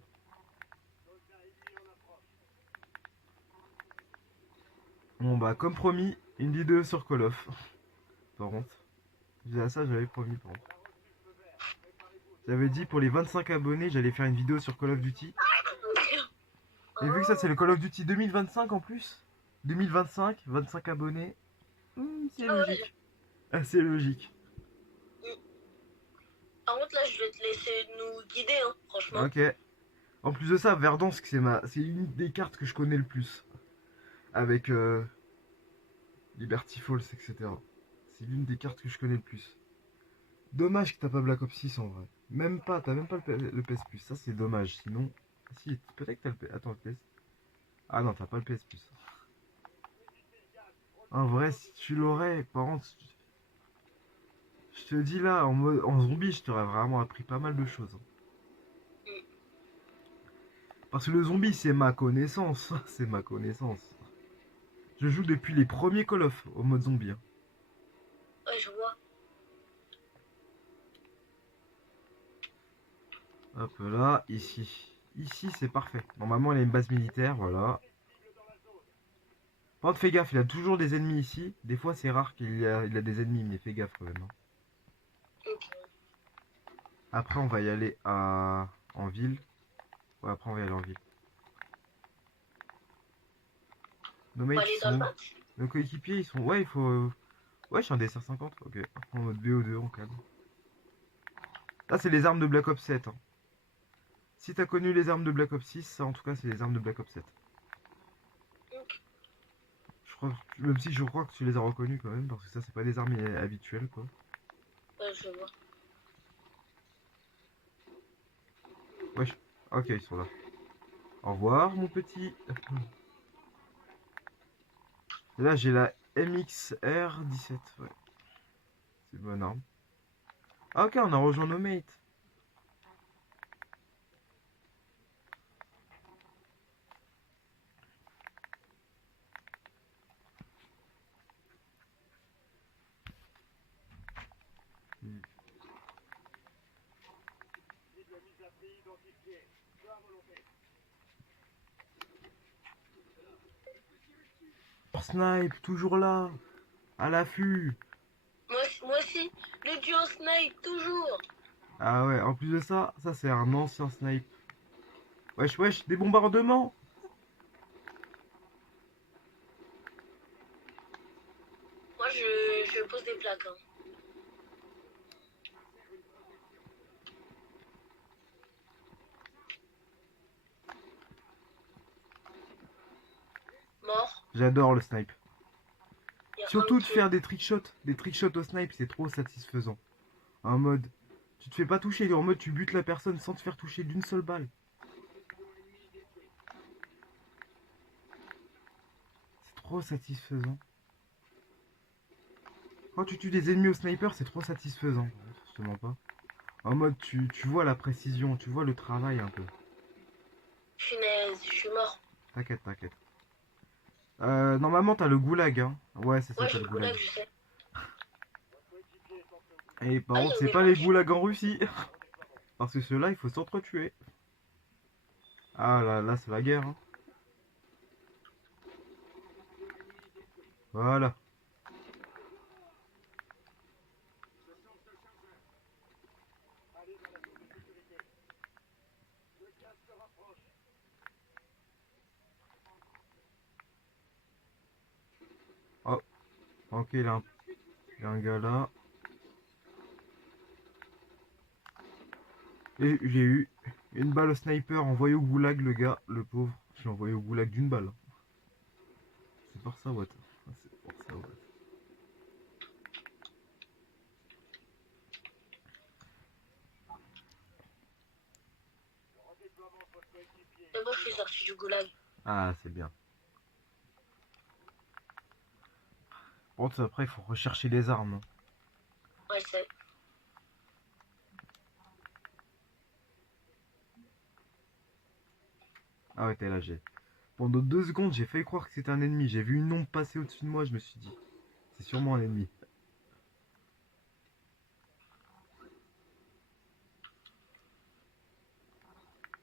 Bon bah, comme promis, une vidéo sur Call of. Par contre, ça j'avais promis par contre. J'avais dit pour les 25 abonnés, j'allais faire une vidéo sur Call of Duty. Et vu que ça c'est le Call of Duty 2025 en plus, 2025, 25 abonnés, c'est Ah ouais. logique. C'est logique. Mm. Par contre, là, je vais te laisser nous guider, hein, franchement. Ok. En plus de ça, Verdansk, c'est une des cartes que je connais le plus. Avec Liberty Falls, etc. C'est l'une des cartes que je connais le plus. Dommage que t'as pas Black Ops 6 en vrai. T'as même pas le PS Plus. Ça c'est dommage. Sinon, si, peut-être que t'as le PS. Attends, le PS. Ah non, t'as pas le PS Plus. En vrai, si tu l'aurais, par contre, je te dis là, en zombie, je t'aurais vraiment appris pas mal de choses. Mm. Parce que le zombie, c'est ma connaissance. C'est ma connaissance. Je joue depuis les premiers Call of au mode zombie. Hein. Ouais, je vois. Hop là, ici. Ici, c'est parfait. Normalement, il y a une base militaire, voilà. Par contre, fais gaffe, il a toujours des ennemis ici. Des fois, c'est rare il a des ennemis, mais fais gaffe quand même. Hein. Ok. Après, on va y aller en ville. Ouais, après, on va y aller en ville. Nos On va mates, aller ils dans le sont où? match. Nos coéquipiers, ils sont... Ouais, il faut... Ouais, je suis un DR50, ok. En mode BO2, en calme. Là, c'est les armes de Black Ops 7. Hein. Si t'as connu les armes de Black Ops 6, ça, en tout cas, c'est les armes de Black Ops 7. Ok. Je crois, même si je crois que tu les as reconnues quand même, parce que ça, c'est pas des armes habituelles, quoi. Ouais, je vois. Wesh. Ok, ils sont là. Au revoir, mon petit. Et là, j'ai la MXR17, ouais. C'est une bonne arme. Ah, ok, on a rejoint nos mates. Snipe, toujours là. À l'affût. Moi aussi, le duo snipe, toujours. Ah ouais, en plus de ça, ça c'est un ancien snipe. Wesh, wesh, des bombardements. Moi, je pose des plaques. Hein. Mort. J'adore le snipe. Il y a un Surtout de qui est... faire des trickshots. Des trickshots au snipe, c'est trop satisfaisant. En mode, tu te fais pas toucher, en mode tu butes la personne sans te faire toucher d'une seule balle. C'est trop satisfaisant. Quand tu tues des ennemis au sniper, c'est trop satisfaisant. Je te mens pas. En mode, tu vois la précision, tu vois le travail un peu. Punaise, je suis mort. T'inquiète, t'inquiète. Normalement, t'as le goulag, hein. Ouais, c'est ça, Ouais, t'as j'ai le le goulag. goulag, je sais. Et par Ah, il y contre, a c'est des pas les vaches. goulags en Russie. Parce que ceux-là, il faut s'entretuer. Ah là, là, c'est la guerre, hein. Voilà. Oh, ok, il y a un gars là. Et j'ai eu une balle au sniper envoyée au goulag, le gars, le pauvre. Je l'ai envoyé au goulag d'une balle. C'est pour ça, what. C'est pour ça, what. C'est bon, je suis sorti du goulag. Ah, c'est bien. Par contre, après, il faut rechercher les armes. Ouais, je sais. Ah ouais, t'es là, j'ai. Pendant 2 secondes, j'ai failli croire que c'était un ennemi. J'ai vu une ombre passer au-dessus de moi, je me suis dit, c'est sûrement un ennemi.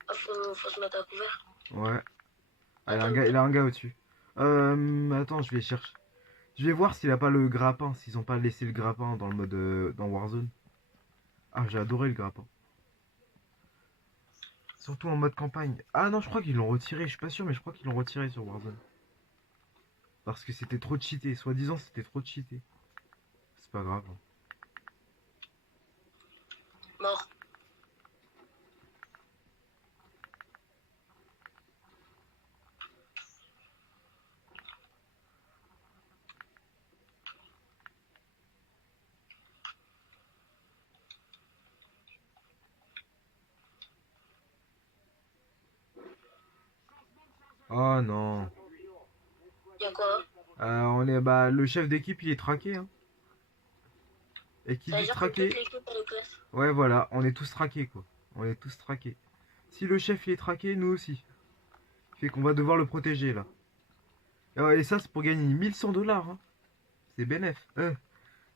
Ah, faut se mettre à couvert. Ouais. Ah, Attends, il a un gars au-dessus. Attends, je vais chercher. Je vais voir s'il a pas le grappin, s'ils ont pas laissé le grappin dans le mode dans Warzone. Ah, j'ai adoré le grappin. Surtout en mode campagne. Ah non, je crois qu'ils l'ont retiré, je suis pas sûr, mais je crois qu'ils l'ont retiré sur Warzone. Parce que c'était trop cheaté, soi-disant c'était trop cheaté. C'est pas grave. mort. Oh non. Il y a quoi? On est, bah, le chef d'équipe il est traqué, hein. Et qui Ça veut dit dire que toute traqué, l'équipe est en classe. ouais voilà, on est tous traqués quoi. On est tous traqués. Si le chef il est traqué, nous aussi. Fait qu'on va devoir le protéger là. Et ça c'est pour gagner 1100 $. Hein. C'est bénef.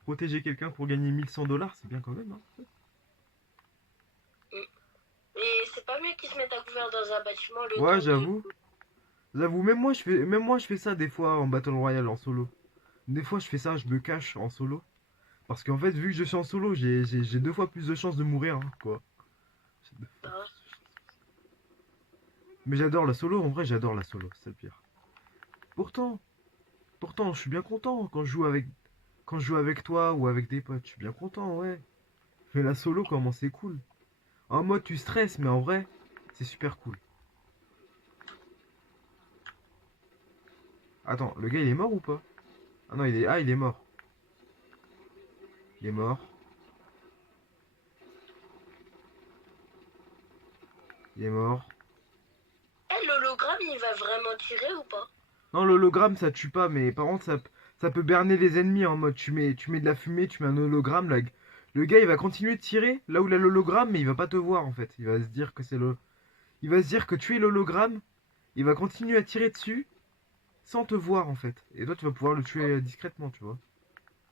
Protéger quelqu'un pour gagner 1100 $, c'est bien quand même. Hein. Mais c'est pas mieux qu'ils se mettent à couvert dans un bâtiment le Ouais, temps de... j'avoue. J'avoue, même moi je fais ça des fois en Battle Royale en solo. Des fois je fais ça, je me cache en solo. Parce qu'en fait, vu que je suis en solo, j'ai 2 fois plus de chances de mourir, hein, quoi. J'ai 2 fois Ah, plus de chances. Mais j'adore la solo, en vrai j'adore la solo, c'est le pire. Pourtant, Pourtant, je suis bien content quand je joue avec toi ou avec des potes. Je suis bien content, ouais. Mais la solo, comment c'est cool. En mode, tu stresses, mais en vrai, c'est super cool. Attends, le gars, il est mort ou pas? Ah non, il est mort. Il est mort. Il est mort. Eh, l'hologramme, il va vraiment tirer ou pas? Non, l'hologramme, ça tue pas, mais par contre, ça peut berner les ennemis en mode, tu mets de la fumée, tu mets un hologramme, là. Le gars, il va continuer de tirer là où il a l'hologramme, mais il va pas te voir, en fait. Il va se dire que il va se dire que tu es l'hologramme, il va continuer à tirer dessus, sans te voir, en fait. Et toi, tu vas pouvoir le tuer discrètement, tu vois.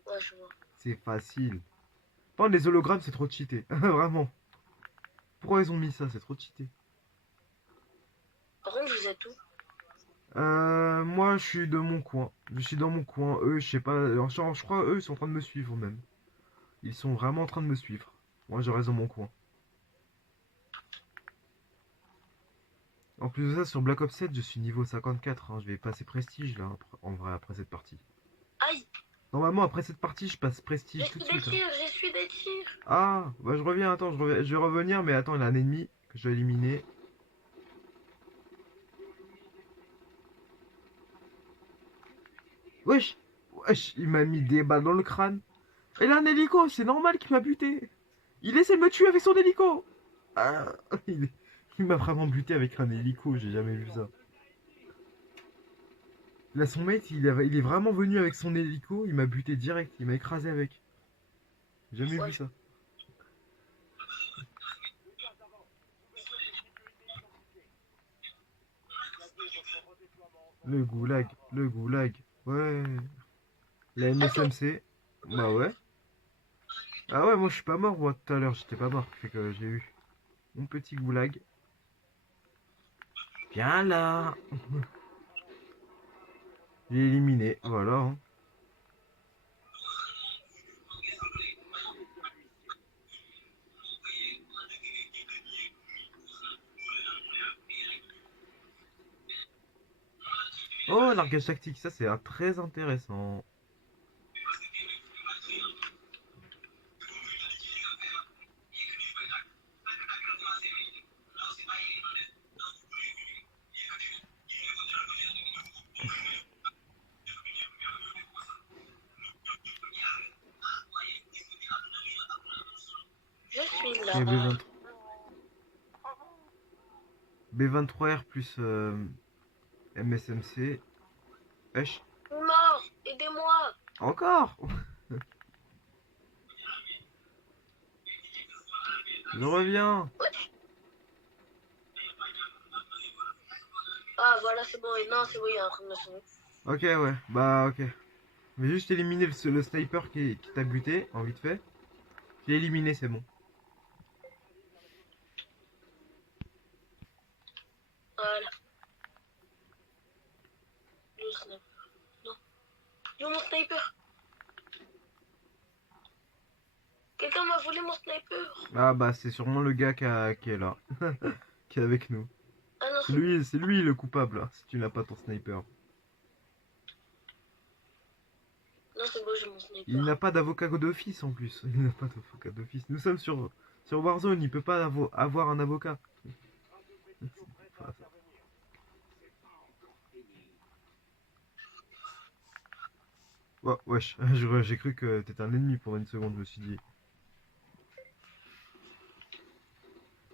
Ouais, je vois. C'est facile. Par contre, les hologrammes, c'est trop cheaté. Vraiment. Pourquoi ils ont mis ça? C'est trop cheaté. Par contre, vous êtes où? Moi, je suis de mon coin. Je suis dans mon coin. Eux, je sais pas. Je crois, eux, ils sont en train de me suivre, même. Ils sont vraiment en train de me suivre. Moi, je reste dans mon coin. En plus de ça, sur Black Ops 7, je suis niveau 54, hein. Je vais passer prestige, là, en vrai, après cette partie. Aïe! Normalement, après cette partie, je passe prestige tout de J'essuie des suite, hein. tirs, j'essuie des tirs! Ah, bah je reviens, attends, je vais revenir, mais attends, il y a un ennemi que je dois éliminer. Wesh, wesh, il m'a mis des balles dans le crâne. Il a un hélico, c'est normal qu'il m'a buté. Il essaie de me tuer avec son hélico. Ah, il, il m'a vraiment buté avec un hélico, j'ai jamais vu ça. Là, son mate, il est vraiment venu avec son hélico, il m'a buté direct, il m'a écrasé avec. J'ai jamais vu Ouais, ça. Le goulag, le goulag. Ouais. La attends, MSMC. Bah ouais. Ah ouais, moi je suis pas mort, moi tout à l'heure, j'étais pas mort. Fait que j'ai eu mon petit goulag. Viens là. J'ai éliminé, voilà, hein. Oh, largage tactique, ça c'est très intéressant. je suis Ok, là. B23R plus MSMC. Wesh. Mort! Aidez-moi! Encore. Je reviens. Ouais. Ah, voilà, c'est bon. Et non, c'est bon, il y a un truc de son. Ok, ouais, bah ok. Je vais juste éliminer le sniper qui t'a buté, en vite fait. Je l'ai éliminé, c'est bon. Voilà. Le sniper. Non. Yo, mon sniper! Quelqu'un m'a volé mon sniper! Ah bah c'est sûrement le gars qui est là. Qui est avec nous. Ah non, C'est lui le coupable, là, si tu n'as pas ton sniper. non, c'est bon, j'ai mon Il n'a sniper. pas d'avocat d'office en plus. Il n'a pas d'avocat d'office. Nous sommes sur Warzone, il peut pas avoir un avocat. Oh, wesh, j'ai cru que t'étais un ennemi pendant une seconde, je me suis dit.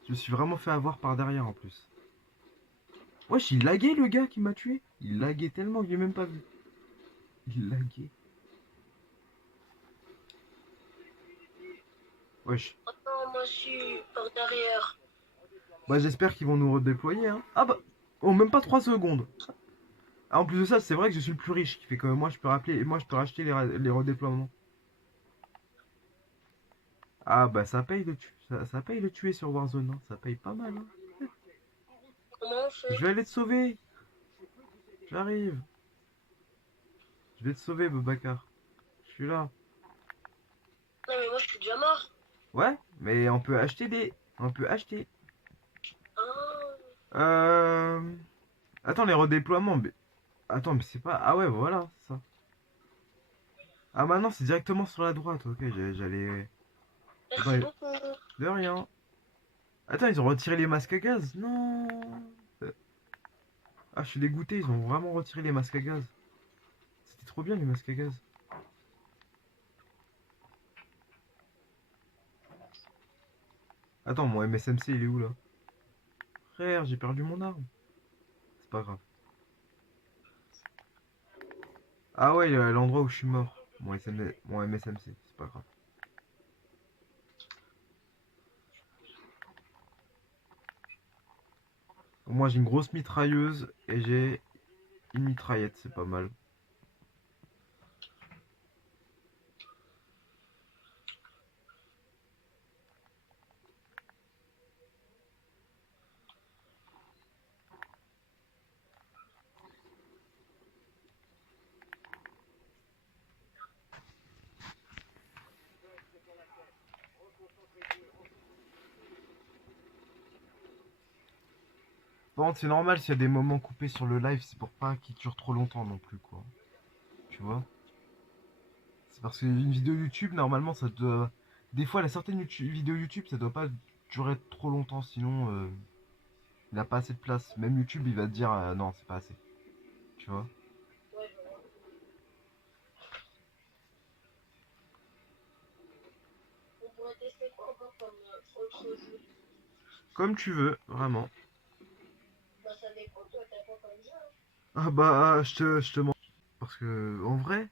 Je me suis vraiment fait avoir par derrière en plus. Wesh, il laguait le gars qui m'a tué. Il laguait tellement que j'ai même pas vu. Il laguait. Wesh. Oh non, moi, je suis par derrière. Bah j'espère qu'ils vont nous redéployer, hein. Ah bah. Oh, même pas 3 secondes. Ah, en plus de ça, c'est vrai que je suis le plus riche, qui fait que moi je peux moi je peux racheter les redéploiements. Ah bah ça paye ça paye de tuer sur Warzone, hein. Ça paye pas mal, hein. Comment on Je fait? vais aller te sauver. J'arrive. Je vais te sauver, Boubacar. Je suis là. Non, mais moi, je suis déjà mort. Ouais, mais on peut acheter des. On peut acheter. Ah, Euh. Attends, les redéploiements. Attends, mais c'est pas... Ah ouais, voilà, c'est ça. Ah bah non, c'est directement sur la droite. Ok, j'allais... Attends, Merci beaucoup. de rien. Attends, ils ont retiré les masques à gaz. Non. Euh, Ah, je suis dégoûté, ils ont vraiment retiré les masques à gaz. C'était trop bien les masques à gaz. Attends, mon MSMC il est où là? Frère, j'ai perdu mon arme. C'est pas grave. Ah ouais, il est à l'endroit où je suis mort. Mon MSMC, c'est pas grave. Moi j'ai une grosse mitrailleuse et j'ai une mitraillette, c'est pas mal. Par contre, c'est normal s'il y a des moments coupés sur le live, c'est pour pas qu'il dure trop longtemps non plus, quoi. Tu vois? C'est parce qu'une vidéo YouTube, normalement, ça doit. Des fois, certaines vidéos YouTube, ça doit pas durer trop longtemps, sinon il a pas assez de place. Même YouTube, il va te dire non, c'est pas assez. Tu vois? Ouais, je vois. On pourrait tester quoi encore comme autre jeu? Comme tu veux, vraiment. Bah, ça dépend. Toi, t'as quoi comme jeu, hein? Ah bah, je te mens. Parce que, en vrai,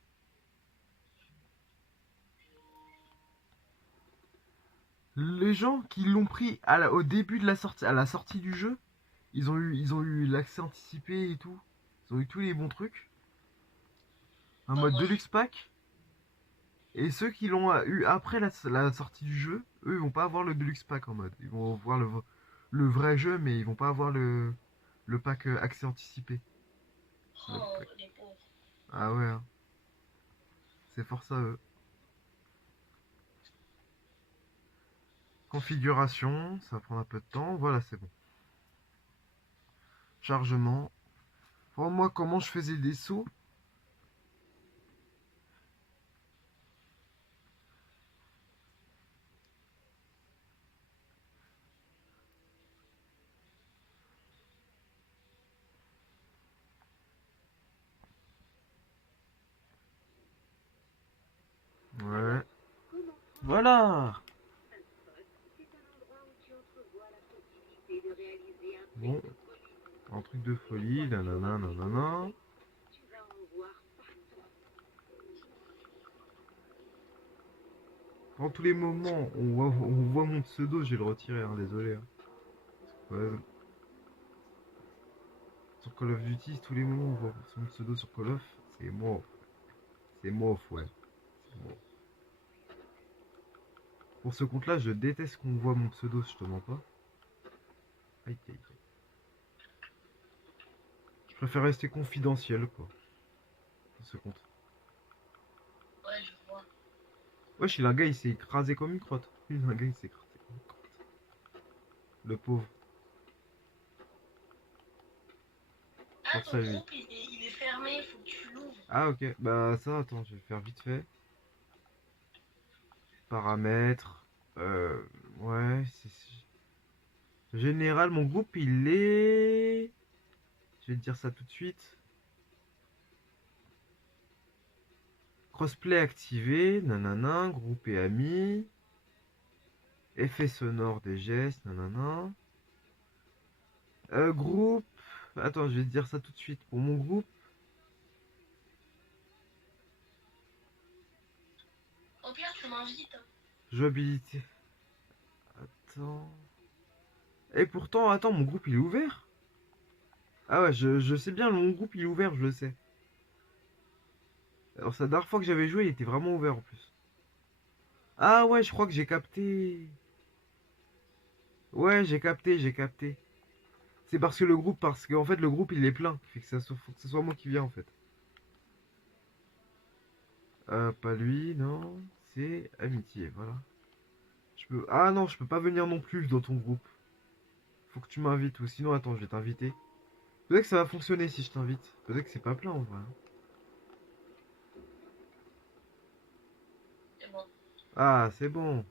les gens qui l'ont pris au début de la sortie, à la sortie du jeu, ils ont eu l'accès anticipé et tout. Ils ont eu tous les bons trucs. Un Bah, mode moi, Deluxe Pack. Et ceux qui l'ont eu après la sortie du jeu, eux, ils vont pas avoir le Deluxe Pack en mode. Ils vont voir le vrai jeu, mais ils vont pas avoir le pack accès anticipé. Le oh, pack. les pauvres. Ah ouais, hein. C'est fort ça, eux. Configuration, ça va prendre un peu de temps. Voilà, c'est bon. Chargement. Pour moi, comment je faisais des sauts? Ouais. Voilà. Bon, un truc de folie, nanana, nanana. Dans tous les moments, on voit mon pseudo, je vais le retirer, hein, désolé. Hein. Ouais, sur Call of Duty, tous les moments où on voit mon pseudo sur Call of, c'est moi. C'est mof, ouais. C'est mof. Pour ce compte-là, je déteste qu'on voit mon pseudo, si je te mens pas. Aïe, aïe, aïe. Je préfère rester confidentiel, quoi. Pour ce compte. Ouais, je vois. Wesh, il a un gars, il s'est écrasé comme une crotte. Il a un gars, il s'est écrasé comme une crotte. Le pauvre. Ah, Force ton à lui. groupe, il est fermé, faut que tu l'ouvres. Ah, ok. Bah, ça, attends, je vais faire vite fait. Paramètres. Euh. Ouais, Général, mon groupe, il est. Je vais te dire ça tout de suite. Crossplay activé, nanana, groupe et amis. Effet sonore des gestes, nanana. Groupe. Attends, je vais te dire ça tout de suite. Pour mon groupe, Au pire, tu m'invites, hein. jouabilité. Attends. Et pourtant, attends, mon groupe il est ouvert. Ah ouais, je sais bien, mon groupe il est ouvert, je le sais. Alors, c'est la dernière fois que j'avais joué, il était vraiment ouvert en plus. Ah ouais, je crois que j'ai capté. Ouais, j'ai capté, j'ai capté. C'est parce que parce qu'en fait, le groupe il est plein. Fait que faut que ce soit moi qui viens en fait. Pas lui, non. C'est amitié, voilà. Ah non, je peux pas venir non plus dans ton groupe. Faut que tu m'invites ou sinon, attends, je vais t'inviter. Peut-être que ça va fonctionner si je t'invite. Peut-être que c'est pas plein en vrai. C'est bon. Ah, c'est bon.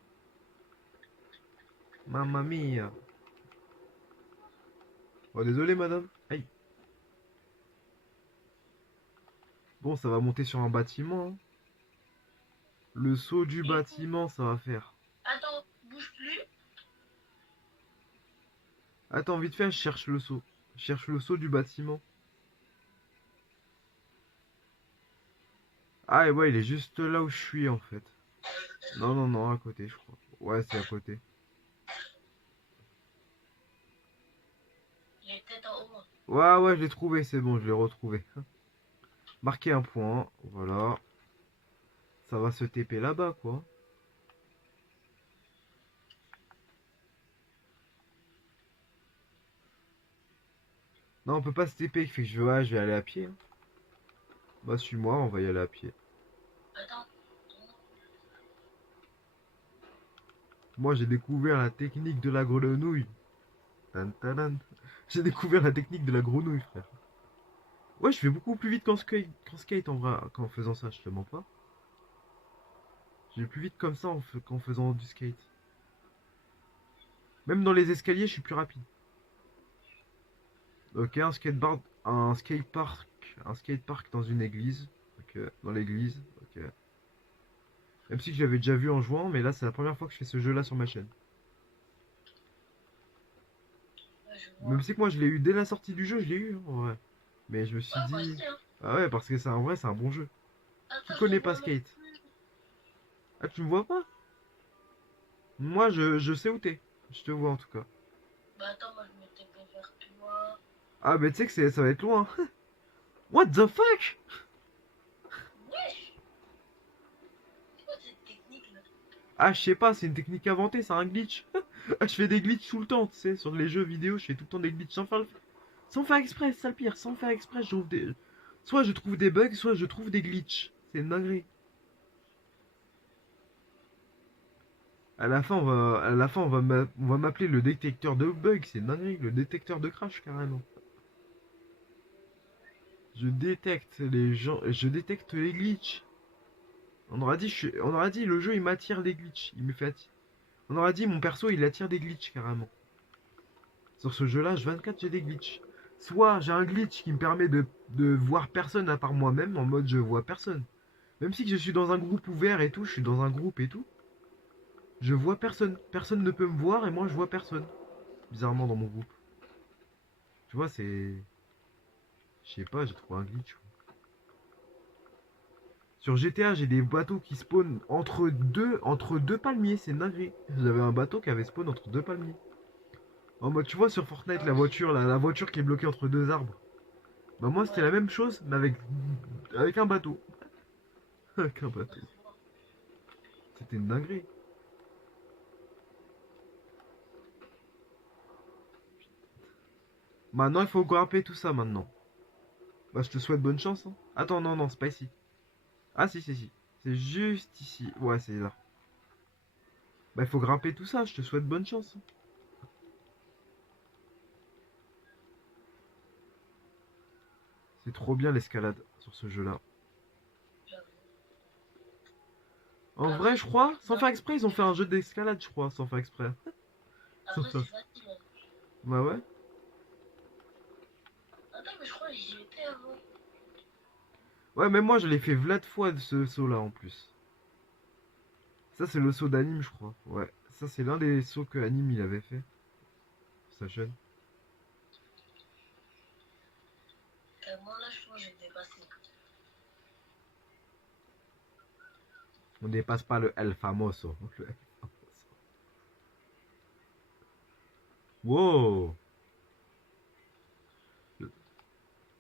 Mamma mia. Oh, désolé, madame. Aïe. Bon, ça va monter sur un bâtiment, hein. Le saut du Du coup, bâtiment, ça va faire. attends, bouge plus. Attends, vite fait, je cherche le saut. Je cherche le saut du bâtiment. Ah, et ouais, il est juste là où je suis en fait. Non, non, non, à côté, je crois. Ouais, c'est à côté. Il est peut-être en haut. Ouais, ouais, je l'ai trouvé, c'est bon, je l'ai retrouvé. Marquer un point, voilà. Ça va se TP là-bas, quoi. Non, on peut pas se TP, fait que je vais aller à pied, hein. Bah, suis-moi, on va y aller à pied. Attends. Moi, j'ai découvert la technique de la grenouille. Tan, tadan. J'ai découvert la technique de la grenouille, frère. Ouais, je fais beaucoup plus vite qu'en skate en vrai, qu'en faisant ça, je te mens pas. Je vais plus vite comme ça qu'en faisant du skate. Même dans les escaliers, je suis plus rapide. Ok, un skatepark dans une église. Ok, dans l'église. Ok. Même si je l'avais déjà vu en jouant, mais là c'est la première fois que je fais ce jeu-là sur ma chaîne. Ouais, je Même vois. si que moi je l'ai eu dès la sortie du jeu, je l'ai eu, hein, en vrai. Mais je me suis Ouais, moi dit, aussi, hein. ah ouais, parce que c'est un vrai, c'est un bon jeu. Tu Attends, je te connais pas vois même Skate? plus. Ah, tu me vois pas? Moi, je sais où t'es. Je te vois en tout cas. Bah attends, moi je me TP vers toi. Ah, mais tu sais que ça va être loin. What the fuck? Wesh! C'est quoi cette technique là? Ah, je sais pas, c'est une technique inventée, c'est un glitch. Ah, je fais des glitches tout le temps, tu sais, sur les jeux vidéo, je fais tout le temps des glitches sans faire exprès, c'est ça le pire, sans faire exprès, je trouve des... Soit je trouve des bugs, soit je trouve des glitches. C'est une dinguerie. À la fin, on va m'appeler le détecteur de bugs, c'est une dinguerie, le détecteur de crash carrément. Je détecte les glitches. On aura dit le jeu il m'attire des glitches, il me fait On aura dit mon perso il attire des glitches carrément. Sur ce jeu-là, H24, j'ai des glitches. Soit j'ai un glitch qui me permet de voir personne à part moi-même, en mode je vois personne. Même si je suis dans un groupe ouvert et tout, je suis dans un groupe et tout, je vois personne. Personne ne peut me voir et moi je vois personne. Bizarrement dans mon groupe. Tu vois, c'est. Je sais pas, j'ai trouvé un glitch. Sur GTA, j'ai des bateaux qui spawnent entre deux palmiers, c'est une dinguerie. J'avais un bateau qui avait spawn entre deux palmiers. En mode, tu vois, sur Fortnite, Ah ouais, la voiture qui est bloquée entre deux arbres. Bah, moi, c'était ouais, la même chose, mais avec un bateau. Avec un ouais, bateau. je vois. C'était une dinguerie. Maintenant, il faut grimper tout ça maintenant. Bah, je te souhaite bonne chance, hein. Attends, non, non, c'est pas ici. Ah, si, si, si. C'est juste ici. Ouais, c'est là. Bah, il faut grimper tout ça, je te souhaite bonne chance, hein. C'est trop bien l'escalade sur ce jeu-là. J'avoue. En vrai, Après, je c'est crois, sans facile, hein. faire exprès, ils ont fait un jeu d'escalade, je crois, sans faire exprès. Sans Après, faire- c'est facile, hein. Bah ouais. Attends, mais je crois que j'y étais avant. Ouais, même moi, je l'ai fait v'là de fois de ce saut-là en plus. Ça, c'est le saut d'anime, je crois. Ouais. Ça, c'est l'un des sauts que Anime il avait fait sur sa chaîne. Moi, là, je crois que j'ai dépassé. On dépasse pas le El Famoso. Le El Famoso. Wow!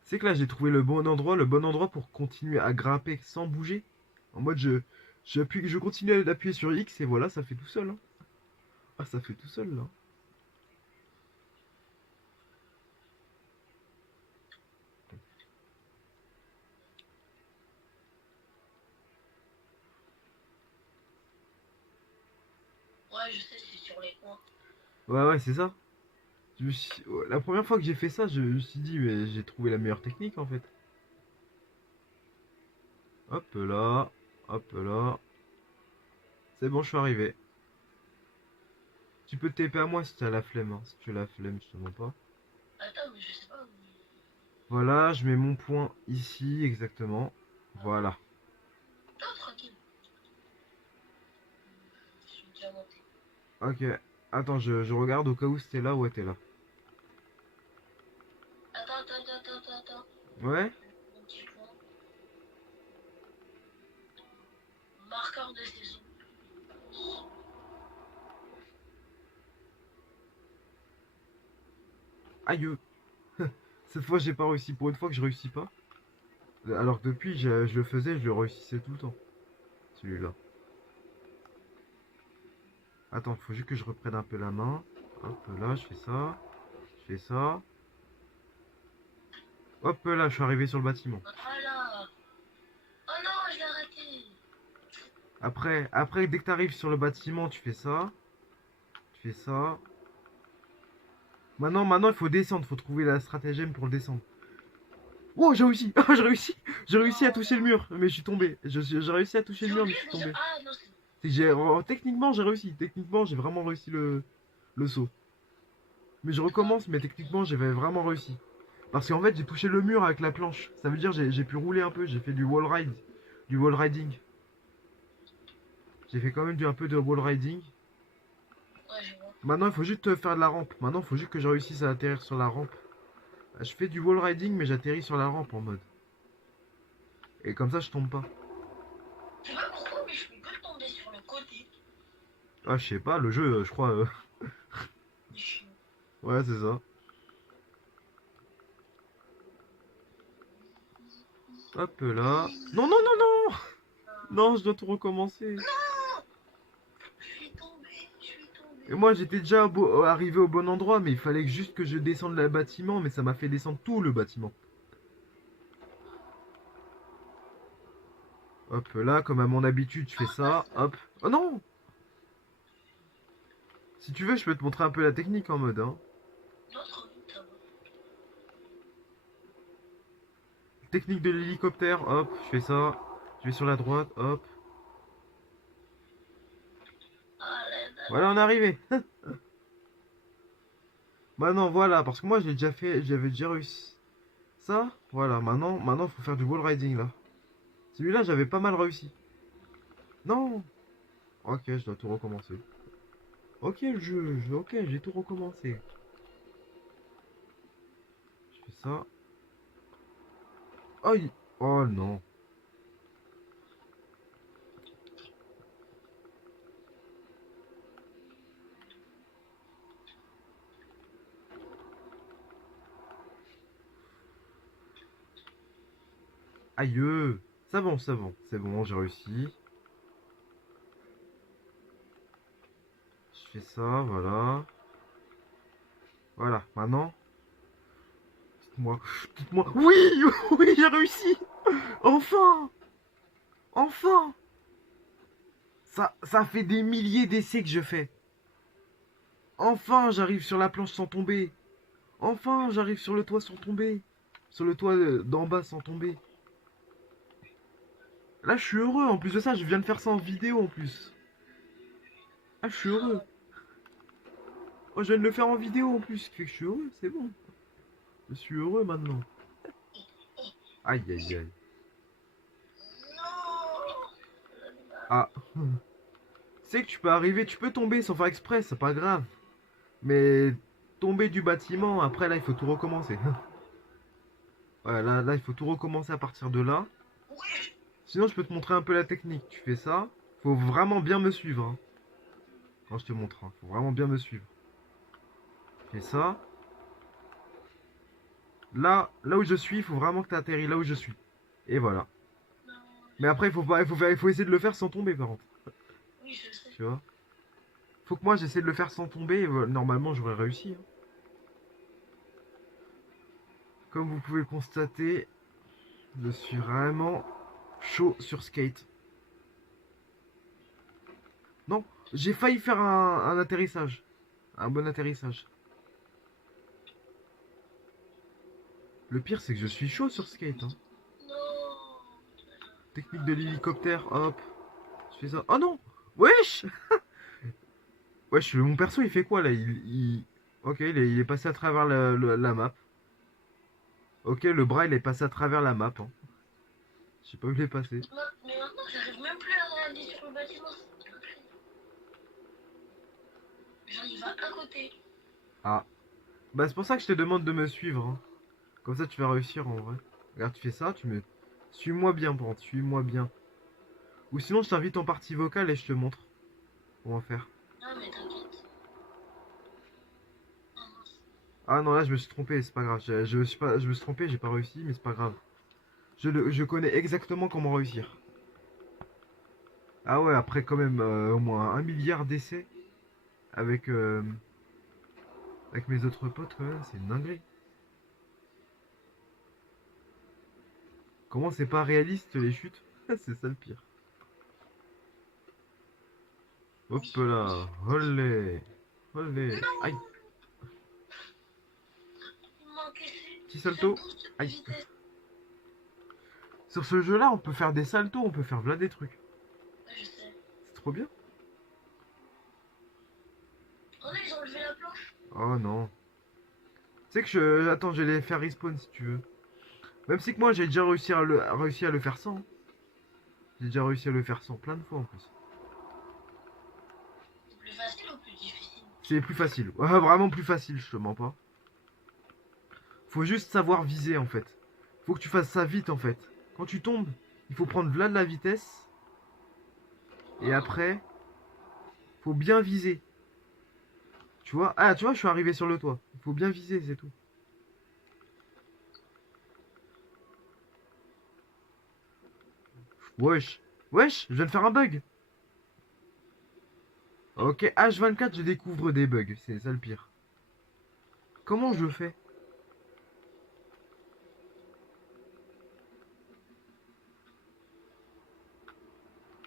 C'est que là, j'ai trouvé le bon endroit pour continuer à grimper sans bouger. En mode, je continue d'appuyer sur X et voilà, ça fait tout seul, hein. Ah, ça fait tout seul là. Ouais, je sais, c'est sur les coins. Ouais, ouais, c'est ça. La première fois que j'ai fait ça, je me suis dit, mais j'ai trouvé la meilleure technique en fait. Hop là, hop là. C'est bon, je suis arrivé. Tu peux te TP à moi si tu as la flemme. Hein. Si tu as la flemme, je te demande pas. Attends, mais je sais pas. Voilà, je mets mon point ici, exactement. Voilà. Non, tranquille. Je suis déjà monté. Ok. Attends, je regarde au cas où c'était là. Ouais, t'es là. Attends. Ouais. Mon petit point. Marqueur de saison. Aïe. Cette fois, j'ai pas réussi. Pour une fois que je réussis pas. Alors que depuis, je le faisais, je le réussissais tout le temps. Celui-là. Attends, faut juste que je reprenne un peu la main. Hop là, je fais ça. Je fais ça. Hop là, je suis arrivé sur le bâtiment. Voilà. Oh non, je l'ai arrêté. Après, dès que tu arrives sur le bâtiment, tu fais ça. Tu fais ça. Maintenant, il faut descendre. Il faut trouver la stratagème pour le descendre. Oh, j'ai réussi. Ah, j'ai réussi. J'ai réussi à Non, toucher le mur. Mais je suis tombé. J'ai réussi à toucher j'ai le mur, mais oublié je suis déjà. tombé. Ah non, c'est bon. C'est que techniquement, j'ai réussi. Techniquement, j'ai vraiment réussi le saut. Mais je recommence, mais techniquement, j'avais vraiment réussi. Parce qu'en fait, j'ai touché le mur avec la planche. Ça veut dire j'ai pu rouler un peu. J'ai fait du wall ride. Du wall riding. J'ai fait quand même un peu de wall riding. Ouais, je vois. Maintenant, il faut juste faire de la rampe. Maintenant, il faut juste que je réussisse à atterrir sur la rampe. Je fais du wall riding, mais j'atterris sur la rampe en mode. Et comme ça, je tombe pas. Je sais pas pourquoi, mais je peux que tomber sur le côté. Ah, je sais pas, le jeu, je crois. C'est chiant. Ouais, c'est ça. Hop là. Non, non, non, non. Non, je dois tout recommencer. Je suis Et tombé. moi, j'étais déjà arrivé au bon endroit, mais il fallait juste que je descende le bâtiment, mais ça m'a fait descendre tout le bâtiment. Hop là, comme à mon habitude, je fais ça. Hop. Oh non. Si tu veux, je peux te montrer un peu la technique en mode, hein. Non, trop vite, ça va. Technique de l'hélicoptère, hop, je fais ça. Je vais sur la droite, hop. Ah là là. Voilà, on est arrivé. Maintenant, voilà, parce que moi, je l'ai déjà fait, j'avais déjà réussi. Ça, voilà, maintenant, faut faire du wall riding, là. Celui-là, j'avais pas mal réussi. Non. Ok, je dois tout recommencer. Ok, ok, j'ai tout recommencé. Je fais ça. Aïe. Oh non. Aïe. C'est bon, j'ai réussi. Je fais ça, voilà. Voilà, maintenant, dites-moi, dites-moi. Oui, oui, j'ai réussi. Enfin, enfin. Ça fait des milliers d'essais que je fais. Enfin, j'arrive sur la planche sans tomber. Enfin, j'arrive sur le toit sans tomber. Sur le toit d'en bas sans tomber. Là, je suis heureux. En plus de ça, je viens de faire ça en vidéo en plus. Ah, je suis heureux. Oh, je viens de le faire en vidéo en plus. Ce qui fait que je suis heureux, c'est bon. Je suis heureux maintenant. Aïe, aïe, aïe. Non. Ah. Tu sais que tu peux arriver, tu peux tomber sans faire exprès, c'est pas grave. Mais tomber du bâtiment, après là, il faut tout recommencer. Ouais, là, il faut tout recommencer à partir de là. Oui. Sinon, je peux te montrer un peu la technique. Tu fais ça. Faut vraiment bien me suivre. Hein. Quand je te montre, hein. Faut vraiment bien me suivre. Tu fais ça. Là où je suis, il faut vraiment que tu atterris là où je suis. Et voilà. Non. Mais après, il faut, pas, il faut essayer de le faire sans tomber, par contre. Oui, je sais. Tu vois. Faut que moi, j'essaie de le faire sans tomber. Et normalement, j'aurais réussi. Hein. Comme vous pouvez le constater, je suis vraiment chaud sur skate. Non, j'ai failli faire un atterrissage. Un bon atterrissage. Le pire, c'est que je suis chaud sur skate. Hein. Non. Technique de l'hélicoptère, hop. Je fais ça. Oh non. Wesh. Wesh, mon perso, il fait quoi là Ok, il est passé à travers la map. Ok, le bras, il est passé à travers la map. Hein. Je sais pas où il est passé. Mais maintenant, j'arrive même plus à aller sur le bâtiment. Genre, il va à côté. Ah. Bah, c'est pour ça que je te demande de me suivre. Hein. Comme ça, tu vas réussir en vrai. Regarde, tu fais ça, tu me. Suis-moi bien, Brant, suis-moi bien. Ou sinon, je t'invite en partie vocale et je te montre comment faire. Non, mais t'inquiète. Oh, mince. Ah non, là, je me suis trompé, c'est pas grave. Je me suis trompé, j'ai pas réussi, mais c'est pas grave. Je connais exactement comment réussir. Ah ouais, après quand même au moins 1 milliard d'essais avec, avec mes autres potes, ouais, c'est une dinguerie. Comment c'est pas réaliste les chutes? C'est ça le pire. Hop Oui, là, oui. olé, olé, aïe, Non, il manquait petit ce salto, boost de aïe. vitesse. Sur ce jeu-là, on peut faire des saltos, on peut faire plein des trucs. Ouais, je sais. C'est trop bien. Oh là, ils ont levé la planche. Oh non. Tu sais que Attends, je vais les faire respawn si tu veux. Même si que moi j'ai déjà réussi à le faire sans. Hein. J'ai déjà réussi à le faire sans plein de fois en plus. C'est plus facile ou plus difficile? C'est plus facile. Ouais, vraiment plus facile, je te mens pas. Faut juste savoir viser en fait. Faut que tu fasses ça vite en fait. Quand tu tombes, il faut prendre là de la vitesse. Et après, faut bien viser. Tu vois? Ah, tu vois, je suis arrivé sur le toit. Il faut bien viser, c'est tout. Wesh. Wesh, je viens de faire un bug. Ok, H24, je découvre des bugs. C'est ça le pire. Comment je fais?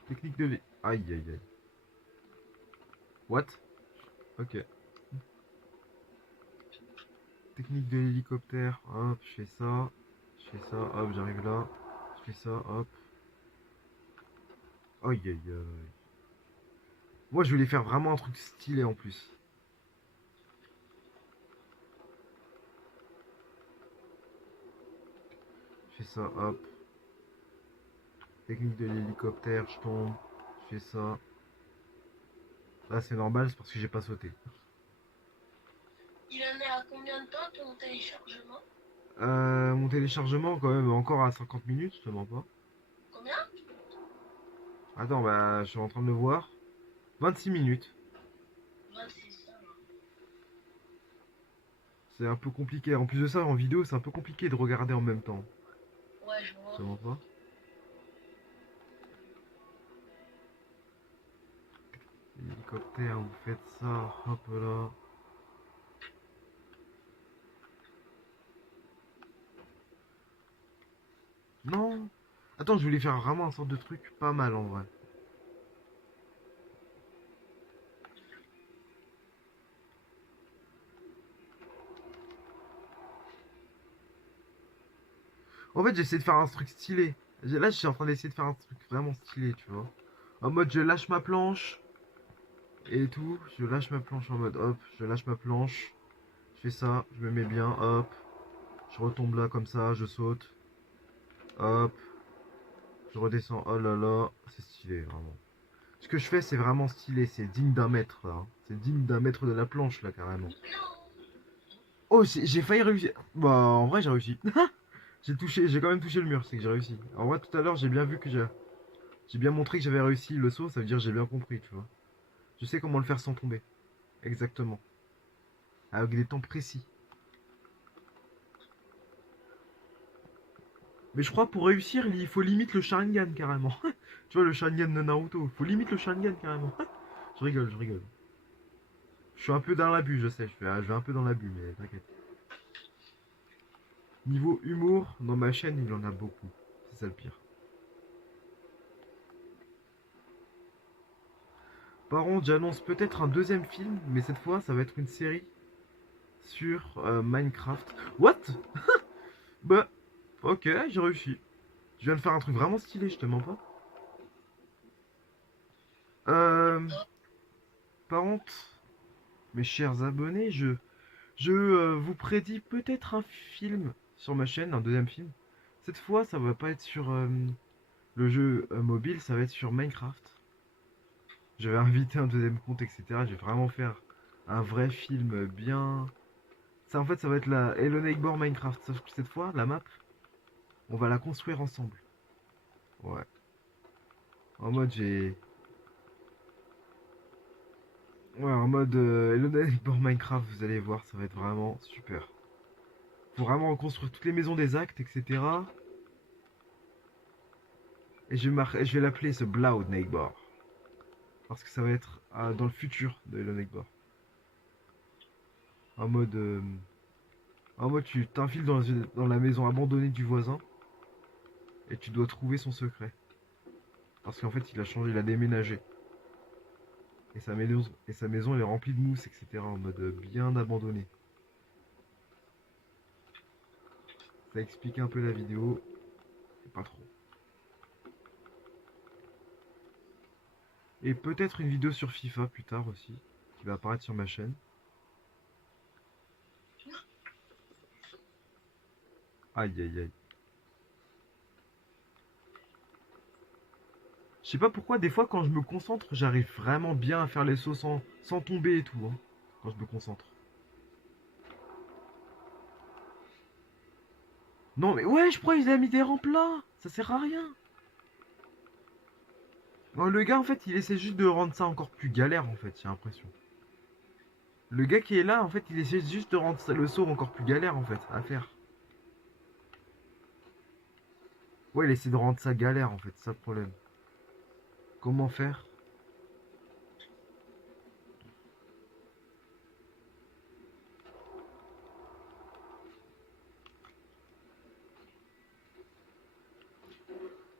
Technique de V. Aïe, aïe, aïe. What? Ok. Technique de l'hélicoptère. Hop, je fais ça. Je fais ça. Hop, j'arrive là. Je fais ça. Hop. Aïe, aïe, aïe. Moi, je voulais faire vraiment un truc stylé en plus. Je fais ça. Hop. Technique de l'hélicoptère. Je tombe. Je fais ça. Là, c'est normal, c'est parce que j'ai pas sauté. Il en est à combien de temps ton téléchargement? Mon téléchargement, quand même, encore à 50 minutes, je te mens pas. Combien? Attends, bah, je suis en train de le voir. 26 minutes. 26, ça va. C'est un peu compliqué. En plus de ça, en vidéo, c'est un peu compliqué de regarder en même temps. Ouais, je Je vois. te mens pas. Hélicoptère, vous faites ça. Hop là. Non. Attends, je voulais faire vraiment un sorte de truc pas mal en vrai. En fait, j'essaie de faire un truc stylé. Là, je suis en train d'essayer de faire un truc vraiment stylé, tu vois. En mode, je lâche ma planche et tout. Je lâche ma planche en mode, hop, je lâche ma planche. Je fais ça, je me mets bien, hop. Je retombe là comme ça, je saute. Hop, je redescends. Oh là là, c'est stylé, vraiment. Ce que je fais, c'est vraiment stylé. C'est digne d'un mètre, là. Hein. C'est digne d'un mètre de la planche, là, carrément. Oh, j'ai failli réussir. Bah, en vrai, j'ai réussi. J'ai quand même touché le mur, c'est que j'ai réussi. En vrai, tout à l'heure, j'ai bien vu que j'ai bien montré que j'avais réussi le saut, ça veut dire que j'ai bien compris, tu vois. Je sais comment le faire sans tomber. Exactement. Avec des temps précis. Mais je crois pour réussir, il faut limite le Sharingan carrément. Tu vois, le Sharingan de Naruto. Il faut limite le Sharingan carrément. Je rigole, je rigole. Je suis un peu dans l'abus, je sais. Je vais un peu dans l'abus, mais t'inquiète. Niveau humour, dans ma chaîne, il y en a beaucoup. C'est ça le pire. Par contre, j'annonce peut-être un deuxième film, mais cette fois, ça va être une série sur Minecraft. What? Bah, ok, j'ai réussi. Je viens de faire un truc vraiment stylé, je te mens pas. Euh, Par contre, mes chers abonnés, je vous prédis peut-être un film sur ma chaîne, un deuxième film. Cette fois, ça va pas être sur le jeu mobile, ça va être sur Minecraft. Je vais inviter un deuxième compte, etc. Je vais vraiment faire un vrai film bien. Ça, en fait, ça va être la Hello Neighbor Minecraft. Sauf que cette fois, la map, on va la construire ensemble. Ouais. En mode, j'ai. Ouais, en mode Hello Neighbor Minecraft, vous allez voir, ça va être vraiment super. Faut vraiment reconstruire toutes les maisons des actes, etc. Et je vais l'appeler ce Blood Neighbor. Parce que ça va être dans le futur de Hello Neighbor. En mode. En mode, tu t'infiles dans la maison abandonnée du voisin et tu dois trouver son secret. Parce qu'en fait, il a changé, il a déménagé. Et sa maison elle est remplie de mousse, etc. En mode bien abandonné. Ça explique un peu la vidéo, mais pas trop. Et peut-être une vidéo sur FIFA plus tard aussi, qui va apparaître sur ma chaîne. Aïe aïe aïe. Je sais pas pourquoi, des fois quand je me concentre, j'arrive vraiment bien à faire les sauts sans tomber et tout, hein, quand je me concentre. Non mais ouais, je crois qu'il a mis des rampes là. Ça sert à rien. Non, le gars en fait, il essaie juste de rendre ça encore plus galère en fait, j'ai l'impression. Le gars qui est là, en fait, il essaie juste de rendre le saut encore plus galère en fait à faire. Ouais, il essaie de rendre ça galère en fait, c'est ça le problème. Comment faire?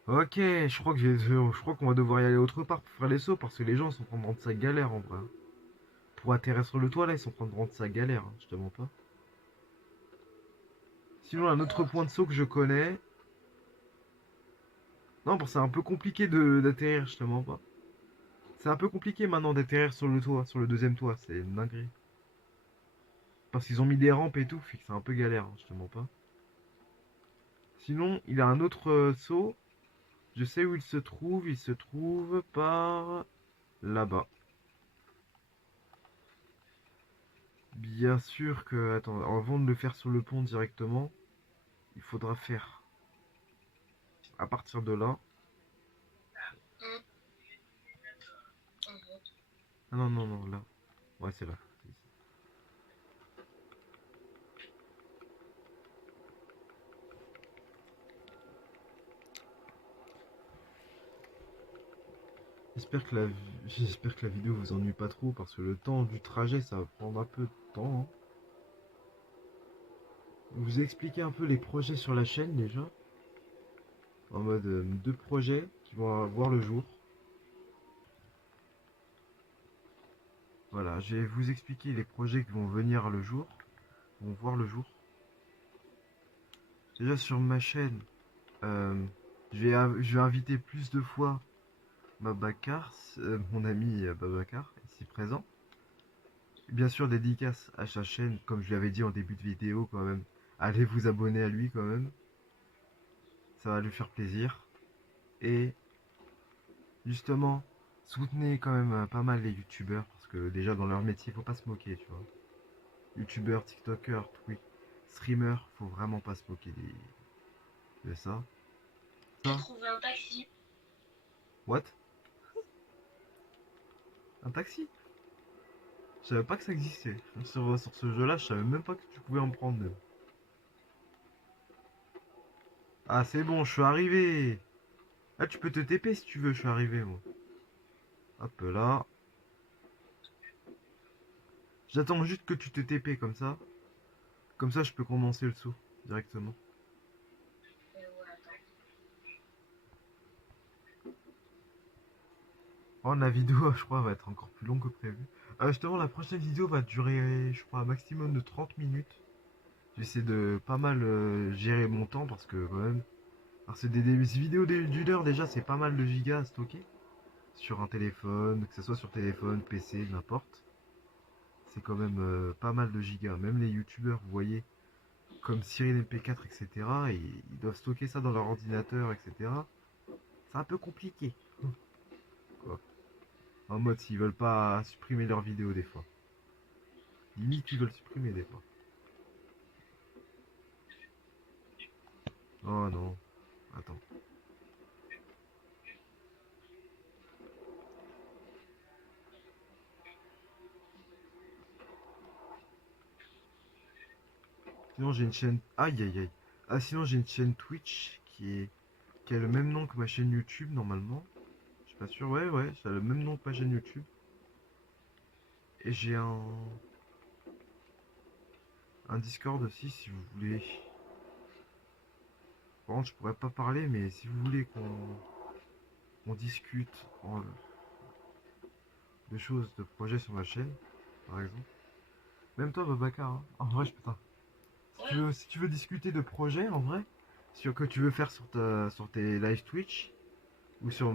Ok, je crois qu'on va devoir y aller autre part pour faire les sauts parce que les gens sont en train de rendre ça galère en vrai. Pour atterrir sur le toit là, ils sont en train de rendre ça galère, hein, je te mens pas. Sinon, un autre point de saut que je connais. Non, parce que c'est un peu compliqué d'atterrir, je te mens pas. C'est un peu compliqué maintenant d'atterrir sur le toit, sur le deuxième toit, c'est une dinguerie. Parce qu'ils ont mis des rampes et tout, fait que c'est un peu galère, hein, je te mens pas. Sinon, il a un autre saut. Je sais où il se trouve par là-bas. Bien sûr que, attends, avant de le faire sur le pont directement, il faudra faire à partir de là. Mhm. Mhm. Ah non, non, non, là. Ouais, c'est là. C'est ici. J'espère que la vidéo vous ennuie pas trop parce que le temps du trajet ça va prendre un peu de temps, hein. Vous expliquer un peu les projets sur la chaîne déjà. En mode deux projets qui vont voir le jour. Voilà, je vais vous expliquer les projets qui vont venir le jour, vont voir le jour. Déjà sur ma chaîne, euh, je vais inviter plus de fois Babacar, mon ami Babacar, ici présent. Bien sûr, dédicace à sa chaîne, comme je lui avais dit en début de vidéo quand même. Allez vous abonner à lui quand même, ça va lui faire plaisir. Et justement, soutenez quand même pas mal les youtubeurs, parce que déjà dans leur métier, faut pas se moquer, tu vois. Youtubeurs, tiktokers, Twitch, streamers, faut vraiment pas se moquer de ça. J'ai Ça, trouvé un taxi. what? Un taxi? Je savais pas que ça existait. Sur ce jeu-là, je savais même pas que tu pouvais en prendre même. Ah, c'est bon, je suis arrivé. Ah, tu peux te TP si tu veux, je suis arrivé, moi. Hop là. J'attends juste que tu te TP comme ça. Comme ça, je peux commencer le saut directement. Ouais, attends. Oh, la vidéo, je crois, va être encore plus longue que prévu. Justement, la prochaine vidéo va durer, je crois, un maximum de 30 minutes. J'essaie de pas mal gérer mon temps parce que quand même. Alors c'est des vidéos d'une heure déjà, c'est pas mal de gigas à stocker. Sur un téléphone, que ce soit sur téléphone, PC, n'importe. C'est quand même pas mal de gigas. Même les youtubeurs, vous voyez, comme Cyril MP4, etc., ils doivent stocker ça dans leur ordinateur, etc. C'est un peu compliqué. Quoi. En mode s'ils veulent pas supprimer leurs vidéos des fois. Limite ils veulent supprimer des fois. Oh non. Attends. Sinon j'ai une chaîne. Aïe aïe aïe. Ah sinon j'ai une chaîne Twitch qui a le même nom que ma chaîne YouTube normalement. Je suis pas sûr. Ouais ouais, ça a le même nom que ma chaîne YouTube. Et j'ai un Discord aussi si vous voulez. Par contre je pourrais pas parler mais si vous voulez qu'on discute de choses, de projets sur ma chaîne, par exemple. Même toi Babacar, hein. En vrai putain. Ouais. Si tu veux discuter de projets en vrai, sur que tu veux faire sur tes live Twitch, ou sur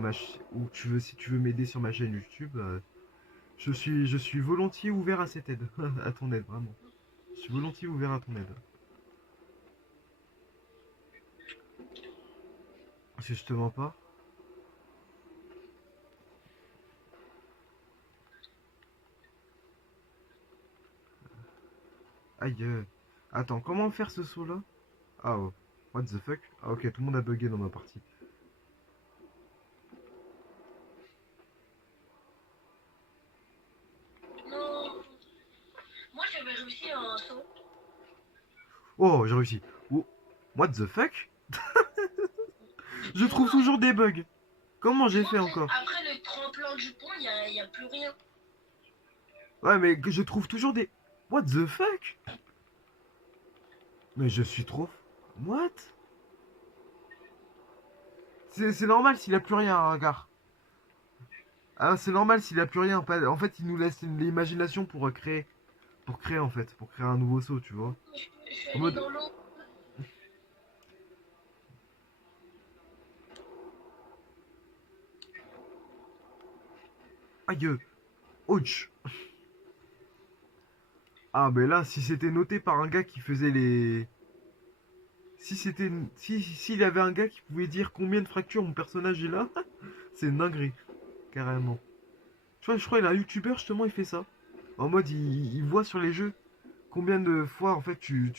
ou si tu veux m'aider sur ma chaîne YouTube, je suis volontiers ouvert à cette aide, à ton aide vraiment. Je suis volontiers ouvert à ton aide. Parce que je te mens pas. Aïe. Attends, comment faire ce saut là? Ah oh. What the fuck? Ah ok, tout le monde a bugué dans ma partie. Non. Moi, j'avais réussi un saut. Oh, j'ai réussi. Oh, what the fuck? Je trouve Moi, toujours des bugs. Comment j'ai moi fait encore? après le tremplin du pont, y a plus rien. Ouais, mais je trouve toujours des. What the fuck? Mais je suis trop. What? C'est normal s'il a plus rien, hein, gars. Ah, c'est normal s'il a plus rien. En fait, il nous laisse l'imagination pour créer. Pour créer, en fait. Pour créer un nouveau saut, tu vois. Je suis En allé mode. dans l'eau. Aïe. Ouch. Ah, mais là, si c'était noté par un gars qui faisait les. Si c'était. S'il y avait un gars qui pouvait dire combien de fractures mon personnage est là, c'est une dinguerie. Carrément. Je crois qu'il y a un youtubeur, justement, il fait ça. En mode, il voit sur les jeux combien de fois en fait tu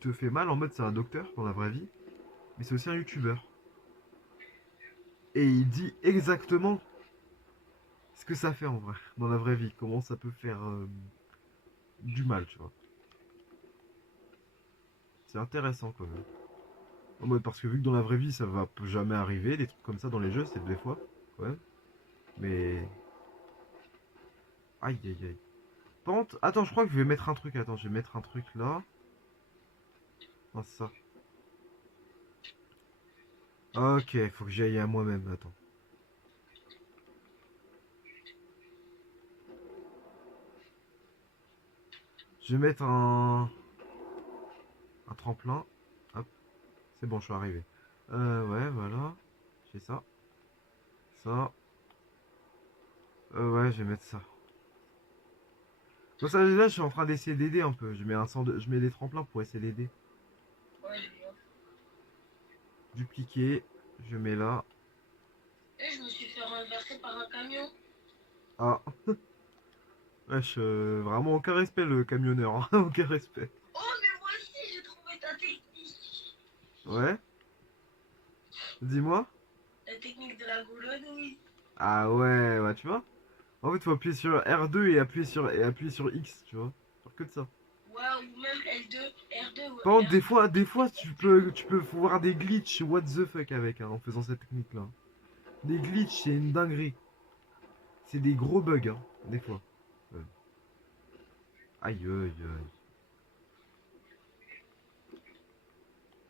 te fais mal. En mode, c'est un docteur dans la vraie vie, mais c'est aussi un youtubeur. Et il dit exactement ce que ça fait en vrai, dans la vraie vie. Comment ça peut faire du mal, tu vois. C'est intéressant quand même. En mode, parce que vu que dans la vraie vie ça va jamais arriver, des trucs comme ça dans les jeux, c'est des fois. Ouais. Mais. Aïe aïe aïe. Par contre, attends, je crois que je vais mettre un truc. Attends, je vais mettre un truc là. Non, c'est ça. Ok, faut que j'aille à moi-même. Attends. Je vais mettre un tremplin. Hop, c'est bon, je suis arrivé. Ouais, voilà. J'ai ça. Ça. Ouais, je vais mettre ça. Bon, ça, là, je suis en train d'essayer d'aider un peu. Je mets des tremplins pour essayer d'aider. Ouais, je vois. Dupliquer. Je mets là. Et je me suis fait renverser par un camion. Ah. Wesh, vraiment aucun respect le camionneur. Hein. Aucun respect. Oh, mais moi aussi, j'ai trouvé ta technique. Ouais. Dis-moi. La technique de la grenouille. Ah ouais, ouais, tu vois. En fait, faut appuyer sur R2 et appuyer sur X, tu vois. Faire que de ça. Ouais, ou même L2, R2 ou Par contre, R. des fois, tu peux voir des glitches what the fuck avec, hein, en faisant cette technique-là. Des glitches, c'est une dinguerie. C'est des gros bugs, hein, des fois. Ouais. Aïe, aïe, aïe.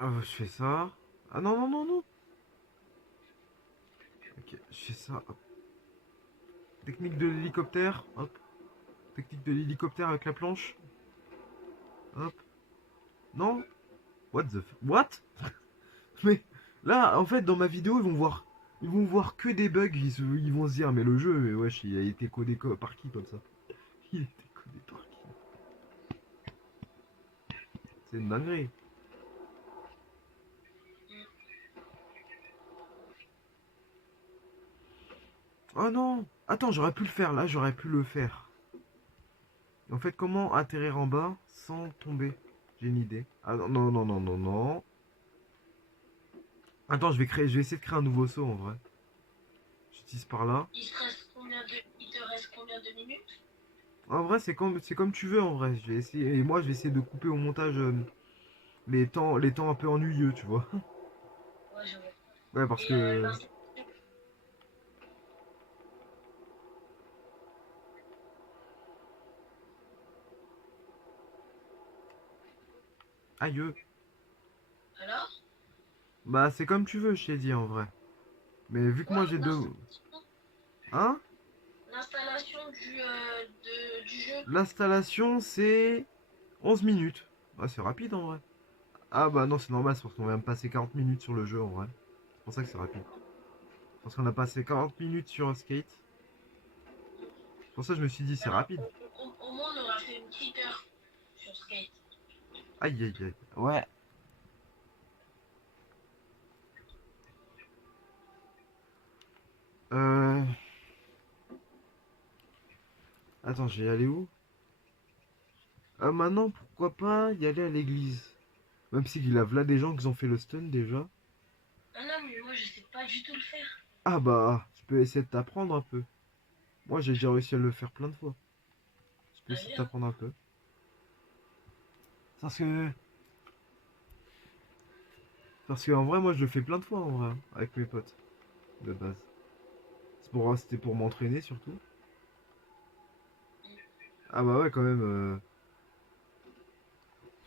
Ah, je fais ça. Ah non, non, non, non. Ok, je fais ça. Hop. Technique de l'hélicoptère. Hop. Technique de l'hélicoptère avec la planche. Hop. Non? What? Mais là, en fait, dans ma vidéo, ils vont voir que des bugs. Ils vont se dire, mais le jeu, wesh, il a été codé par qui comme ça? Il a été codé par qui? C'est une dinguerie. Oh non! Attends, j'aurais pu le faire là, j'aurais pu le faire. En fait, comment atterrir en bas sans tomber? J'ai une idée. Ah non, non, non, non, non, non. Attends, je vais essayer de créer un nouveau saut en vrai. J'utilise par là. Il te reste combien de minutes? En vrai, c'est comme tu veux en vrai. Je vais essayer, et moi, je vais essayer de couper au montage les temps un peu ennuyeux, tu vois. Ouais, je vois. Ouais, parce Et que. Aïe. alors? Bah, c'est comme tu veux, je t'ai dit en vrai. Mais vu que Ouais, moi j'ai deux. Hein? l'installation du jeu. L'installation, c'est 11 minutes. Ah, c'est rapide en vrai. Ah, bah non, c'est normal, c'est parce qu'on vient de passer 40 minutes sur le jeu en vrai. C'est pour ça que c'est rapide. Parce qu'on a passé 40 minutes sur Skate. C'est pour ça que je me suis dit, c'est Alors, rapide. au moins, on aura fait une petite heure sur Skate. Aïe, aïe, aïe. Ouais. Euh. Attends, j'ai aller où? Maintenant, pourquoi pas y aller à l'église? Même si il y a là des gens qui ont fait le stun déjà. Ah non, mais moi, je sais pas du tout le faire. Ah bah, je peux essayer de t'apprendre un peu. Moi, j'ai déjà réussi à le faire plein de fois. Je peux essayer de Allez, hein. t'apprendre un peu. Parce que. Parce qu'en vrai, moi, je le fais plein de fois en vrai, hein, avec mes potes, de base. C'était pour m'entraîner surtout. Ah bah ouais, quand même.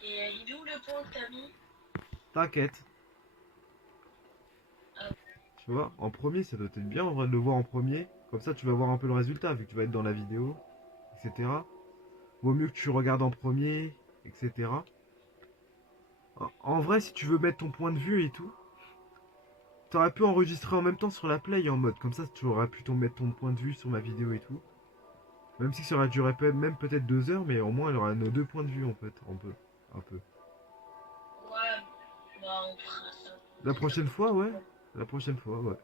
Et il est où le point que t'as mis? T'inquiète. Ah, Tu vois, en premier, ça doit être bien en vrai de le voir en premier. Comme ça, tu vas voir un peu le résultat, vu que tu vas être dans la vidéo, etc. Vaut mieux que tu regardes en premier, etc. En vrai, si tu veux mettre ton point de vue et tout, t'aurais pu enregistrer en même temps sur la play en mode. Comme ça, tu aurais pu mettre ton point de vue sur ma vidéo et tout. Même si ça aurait duré même peut-être 2 heures, mais au moins, il y aura nos deux points de vue en fait. Un peu. Un peu. ouais, bah, on fera ça. La Peut-être la prochaine fois, prochaine ouais. fois. La prochaine fois, ouais.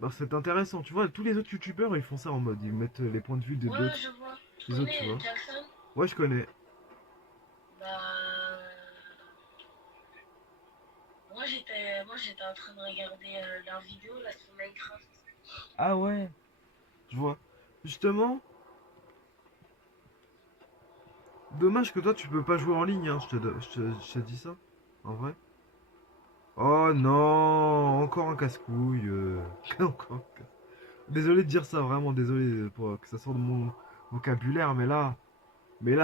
Bah, c'est intéressant, tu vois, tous les autres youtubeurs ils font ça en mode, ils mettent les points de vue de Ouais, ouais, d'autres, je vois. Tu des autres, tu connais vois. Jackson? Ouais, je connais. Bah, moi, j'étais en train de regarder leur vidéo là sur Minecraft. Ah ouais. Je vois. Justement, dommage que toi tu peux pas jouer en ligne, hein, je te dis ça. En vrai. Oh non, encore un casse-couille. Encore un casse- Désolé de dire ça, vraiment désolé pour que ça sorte de mon vocabulaire, mais là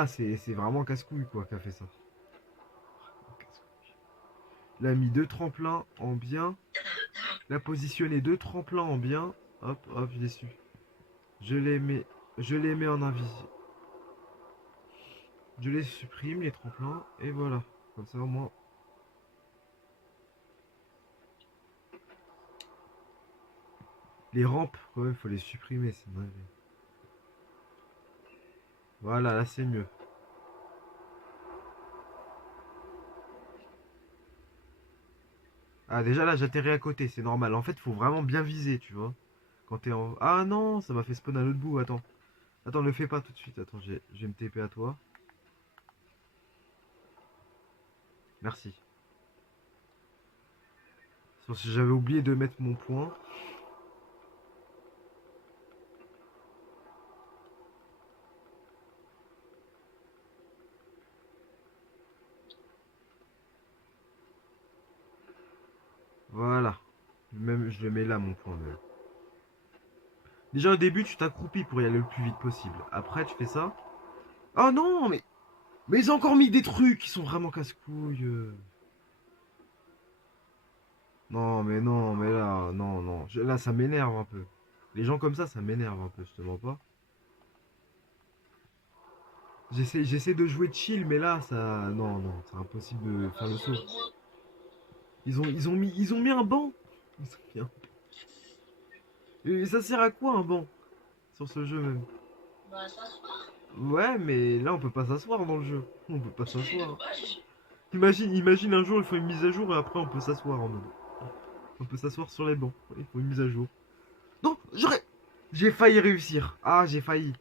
c'est vraiment casse-couille quoi qui a fait ça. Il a mis deux tremplins en bien. Il a positionné deux tremplins en bien. Hop, hop, je l'ai su. Je les mets, je les mets en invisible. Je les supprime, les tremplins, et voilà. Comme ça, au moins. Les rampes, ouais, il faut les supprimer, c'est dingue. Voilà, là, c'est mieux. Ah, déjà, là, j'atterris à côté, c'est normal. En fait, faut vraiment bien viser, tu vois. Quand t'es en... Ah non, ça m'a fait spawn à l'autre bout, attends. Attends, le fais pas tout de suite, attends, je vais me TP à toi. Merci. C'est parce que j'avais oublié de mettre mon point. Voilà. Même, je le mets là, mon point, même. Déjà, au début, tu t'accroupis pour y aller le plus vite possible. Après, tu fais ça. Oh non, mais ils ont encore mis des trucs qui sont vraiment casse-couilles. Non, mais là, non, non. Là, ça m'énerve un peu. Les gens comme ça m'énerve un peu, je te mens pas. J'essaie de jouer chill, mais là, ça... Non, non, c'est impossible de faire le Sur saut. le gros. Ils ont mis un banc. Ils ont mis un- Et ça sert à quoi un banc sur ce jeu même? Bah, ça se passe. Ouais, mais là, on peut pas s'asseoir dans le jeu. On peut pas C'est s'asseoir. dommage. Imagine un jour, il faut une mise à jour et après, on peut s'asseoir en mode. On peut s'asseoir sur les bancs. Il faut une mise à jour. Non, j'aurais... J'ai failli réussir. Ah, j'ai failli.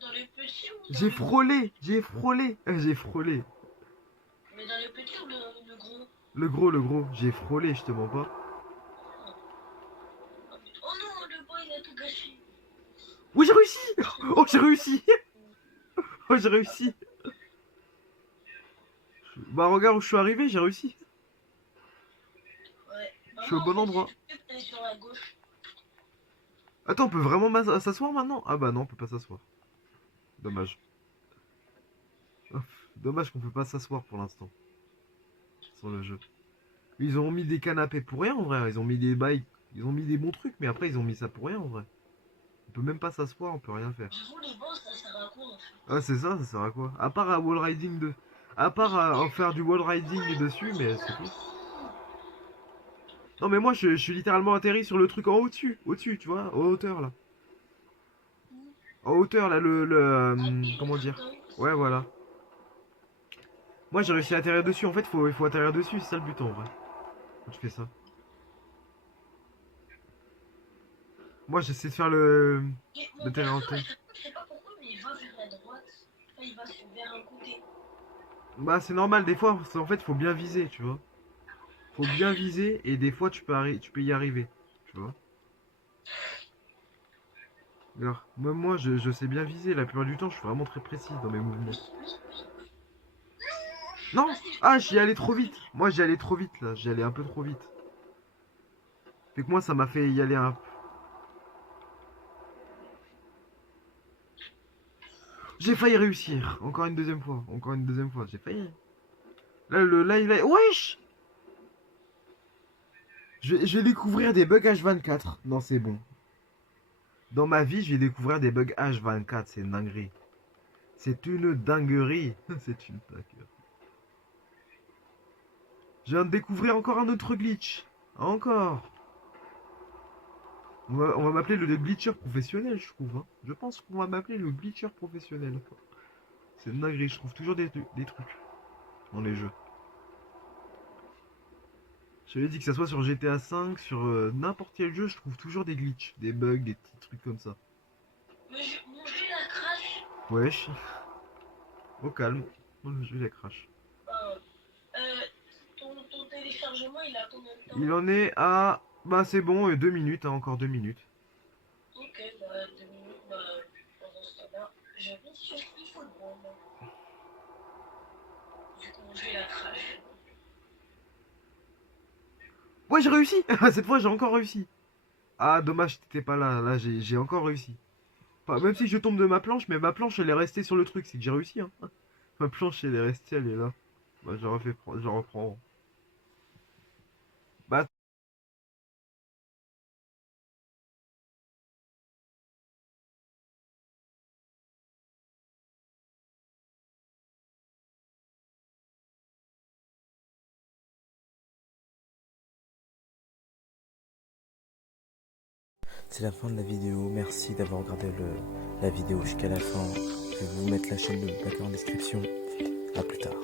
Dans les petits ou dans J'ai le gros? frôlé. J'ai frôlé. J'ai frôlé. Mais dans les petits ou le gros? Le gros. J'ai frôlé, je te mens pas. Oh non, le boy il a tout gâché. Oui, j'ai réussi. Oh, j'ai réussi. Oh, j'ai réussi. Bah, regarde où je suis arrivé, j'ai réussi. Ouais. Je Bah, suis au moi en bon fait, endroit. j'ai fait aller sur la gauche. Attends, on peut vraiment s'asseoir maintenant? Ah bah non, on peut pas s'asseoir. Dommage. Oh, dommage qu'on peut pas s'asseoir pour l'instant sur le jeu. Ils ont mis des canapés pour rien en vrai. Ils ont mis des bails. Ils ont mis des bons trucs, mais après ils ont mis ça pour rien en vrai. On peut même pas s'asseoir, on peut rien faire. J'avoue, les boss, ça sert à quoi en fait? Ah, c'est ça sert à quoi? À part à wall riding de. À part à en faire du wall riding dessus, mais c'est tout. Non, mais moi je suis littéralement atterri sur le truc en haut-dessus. Au-dessus, tu vois, en hauteur là. En hauteur là, Ah oui, le comment truc dire? d'en haut. Ouais, voilà. Moi j'ai réussi à atterrir dessus. En fait, il faut atterrir dessus, c'est ça le but en vrai. Quand tu fais ça. Moi j'essaie de faire Mais le mon terrain en perso, à tête. chaque fois, je sais pas pourquoi, mais il va vers la droite. Enfin, il va vers un côté. Bah, c'est normal, des fois, en fait, faut bien viser, tu vois. Faut bien viser et des fois, tu peux y arriver, tu vois. Alors, moi je sais bien viser, la plupart du temps, je suis vraiment très précis dans mes mouvements. Ah Non! si, je Ah, peux j'y pas. allais trop vite! Moi, j'y allais trop vite, là, j'y allais un peu trop vite. Fait que moi, ça m'a fait y aller un... J'ai failli réussir, encore une deuxième fois, j'ai failli. Là, il a... Wesh! Je vais découvrir des bugs H24. Non, c'est bon. Dans ma vie, je vais découvrir des bugs H24, c'est une dinguerie. C'est une dinguerie. C'est une dinguerie. Je viens de découvrir encore un autre glitch. Encore. On va m'appeler le glitcher professionnel, je trouve. Hein. Je pense qu'on va m'appeler le glitcher professionnel. C'est une dinguerie, je trouve toujours des trucs dans les jeux. Je l'ai dit que ça soit sur GTA V, sur n'importe quel jeu, je trouve toujours des glitches, des bugs, des petits trucs comme ça. Mais mon jeu, il a crash. Wesh, au calme. Moi, je vais la crash. Euh, euh, ton téléchargement, il a combien de temps? Il en est à... Bah c'est bon, 2 minutes, hein, encore 2 minutes. Ok, bah 2 minutes, bah pendant ce temps-là, je vais sur eFootball. Du coup, mon jeu, il a crash. Ouais, j'ai réussi. Cette fois, j'ai encore réussi. Ah, dommage, t'étais pas là. Là, j'ai encore réussi. Même si je tombe de ma planche, mais ma planche, elle est restée sur le truc. C'est que j'ai réussi, hein. Ma planche, elle est restée, elle est là. Bah, je reprends. Bah, c'est la fin de la vidéo. Merci d'avoir regardé la vidéo jusqu'à la fin. Je vais vous mettre la chaîne de Blacker en description. A plus tard.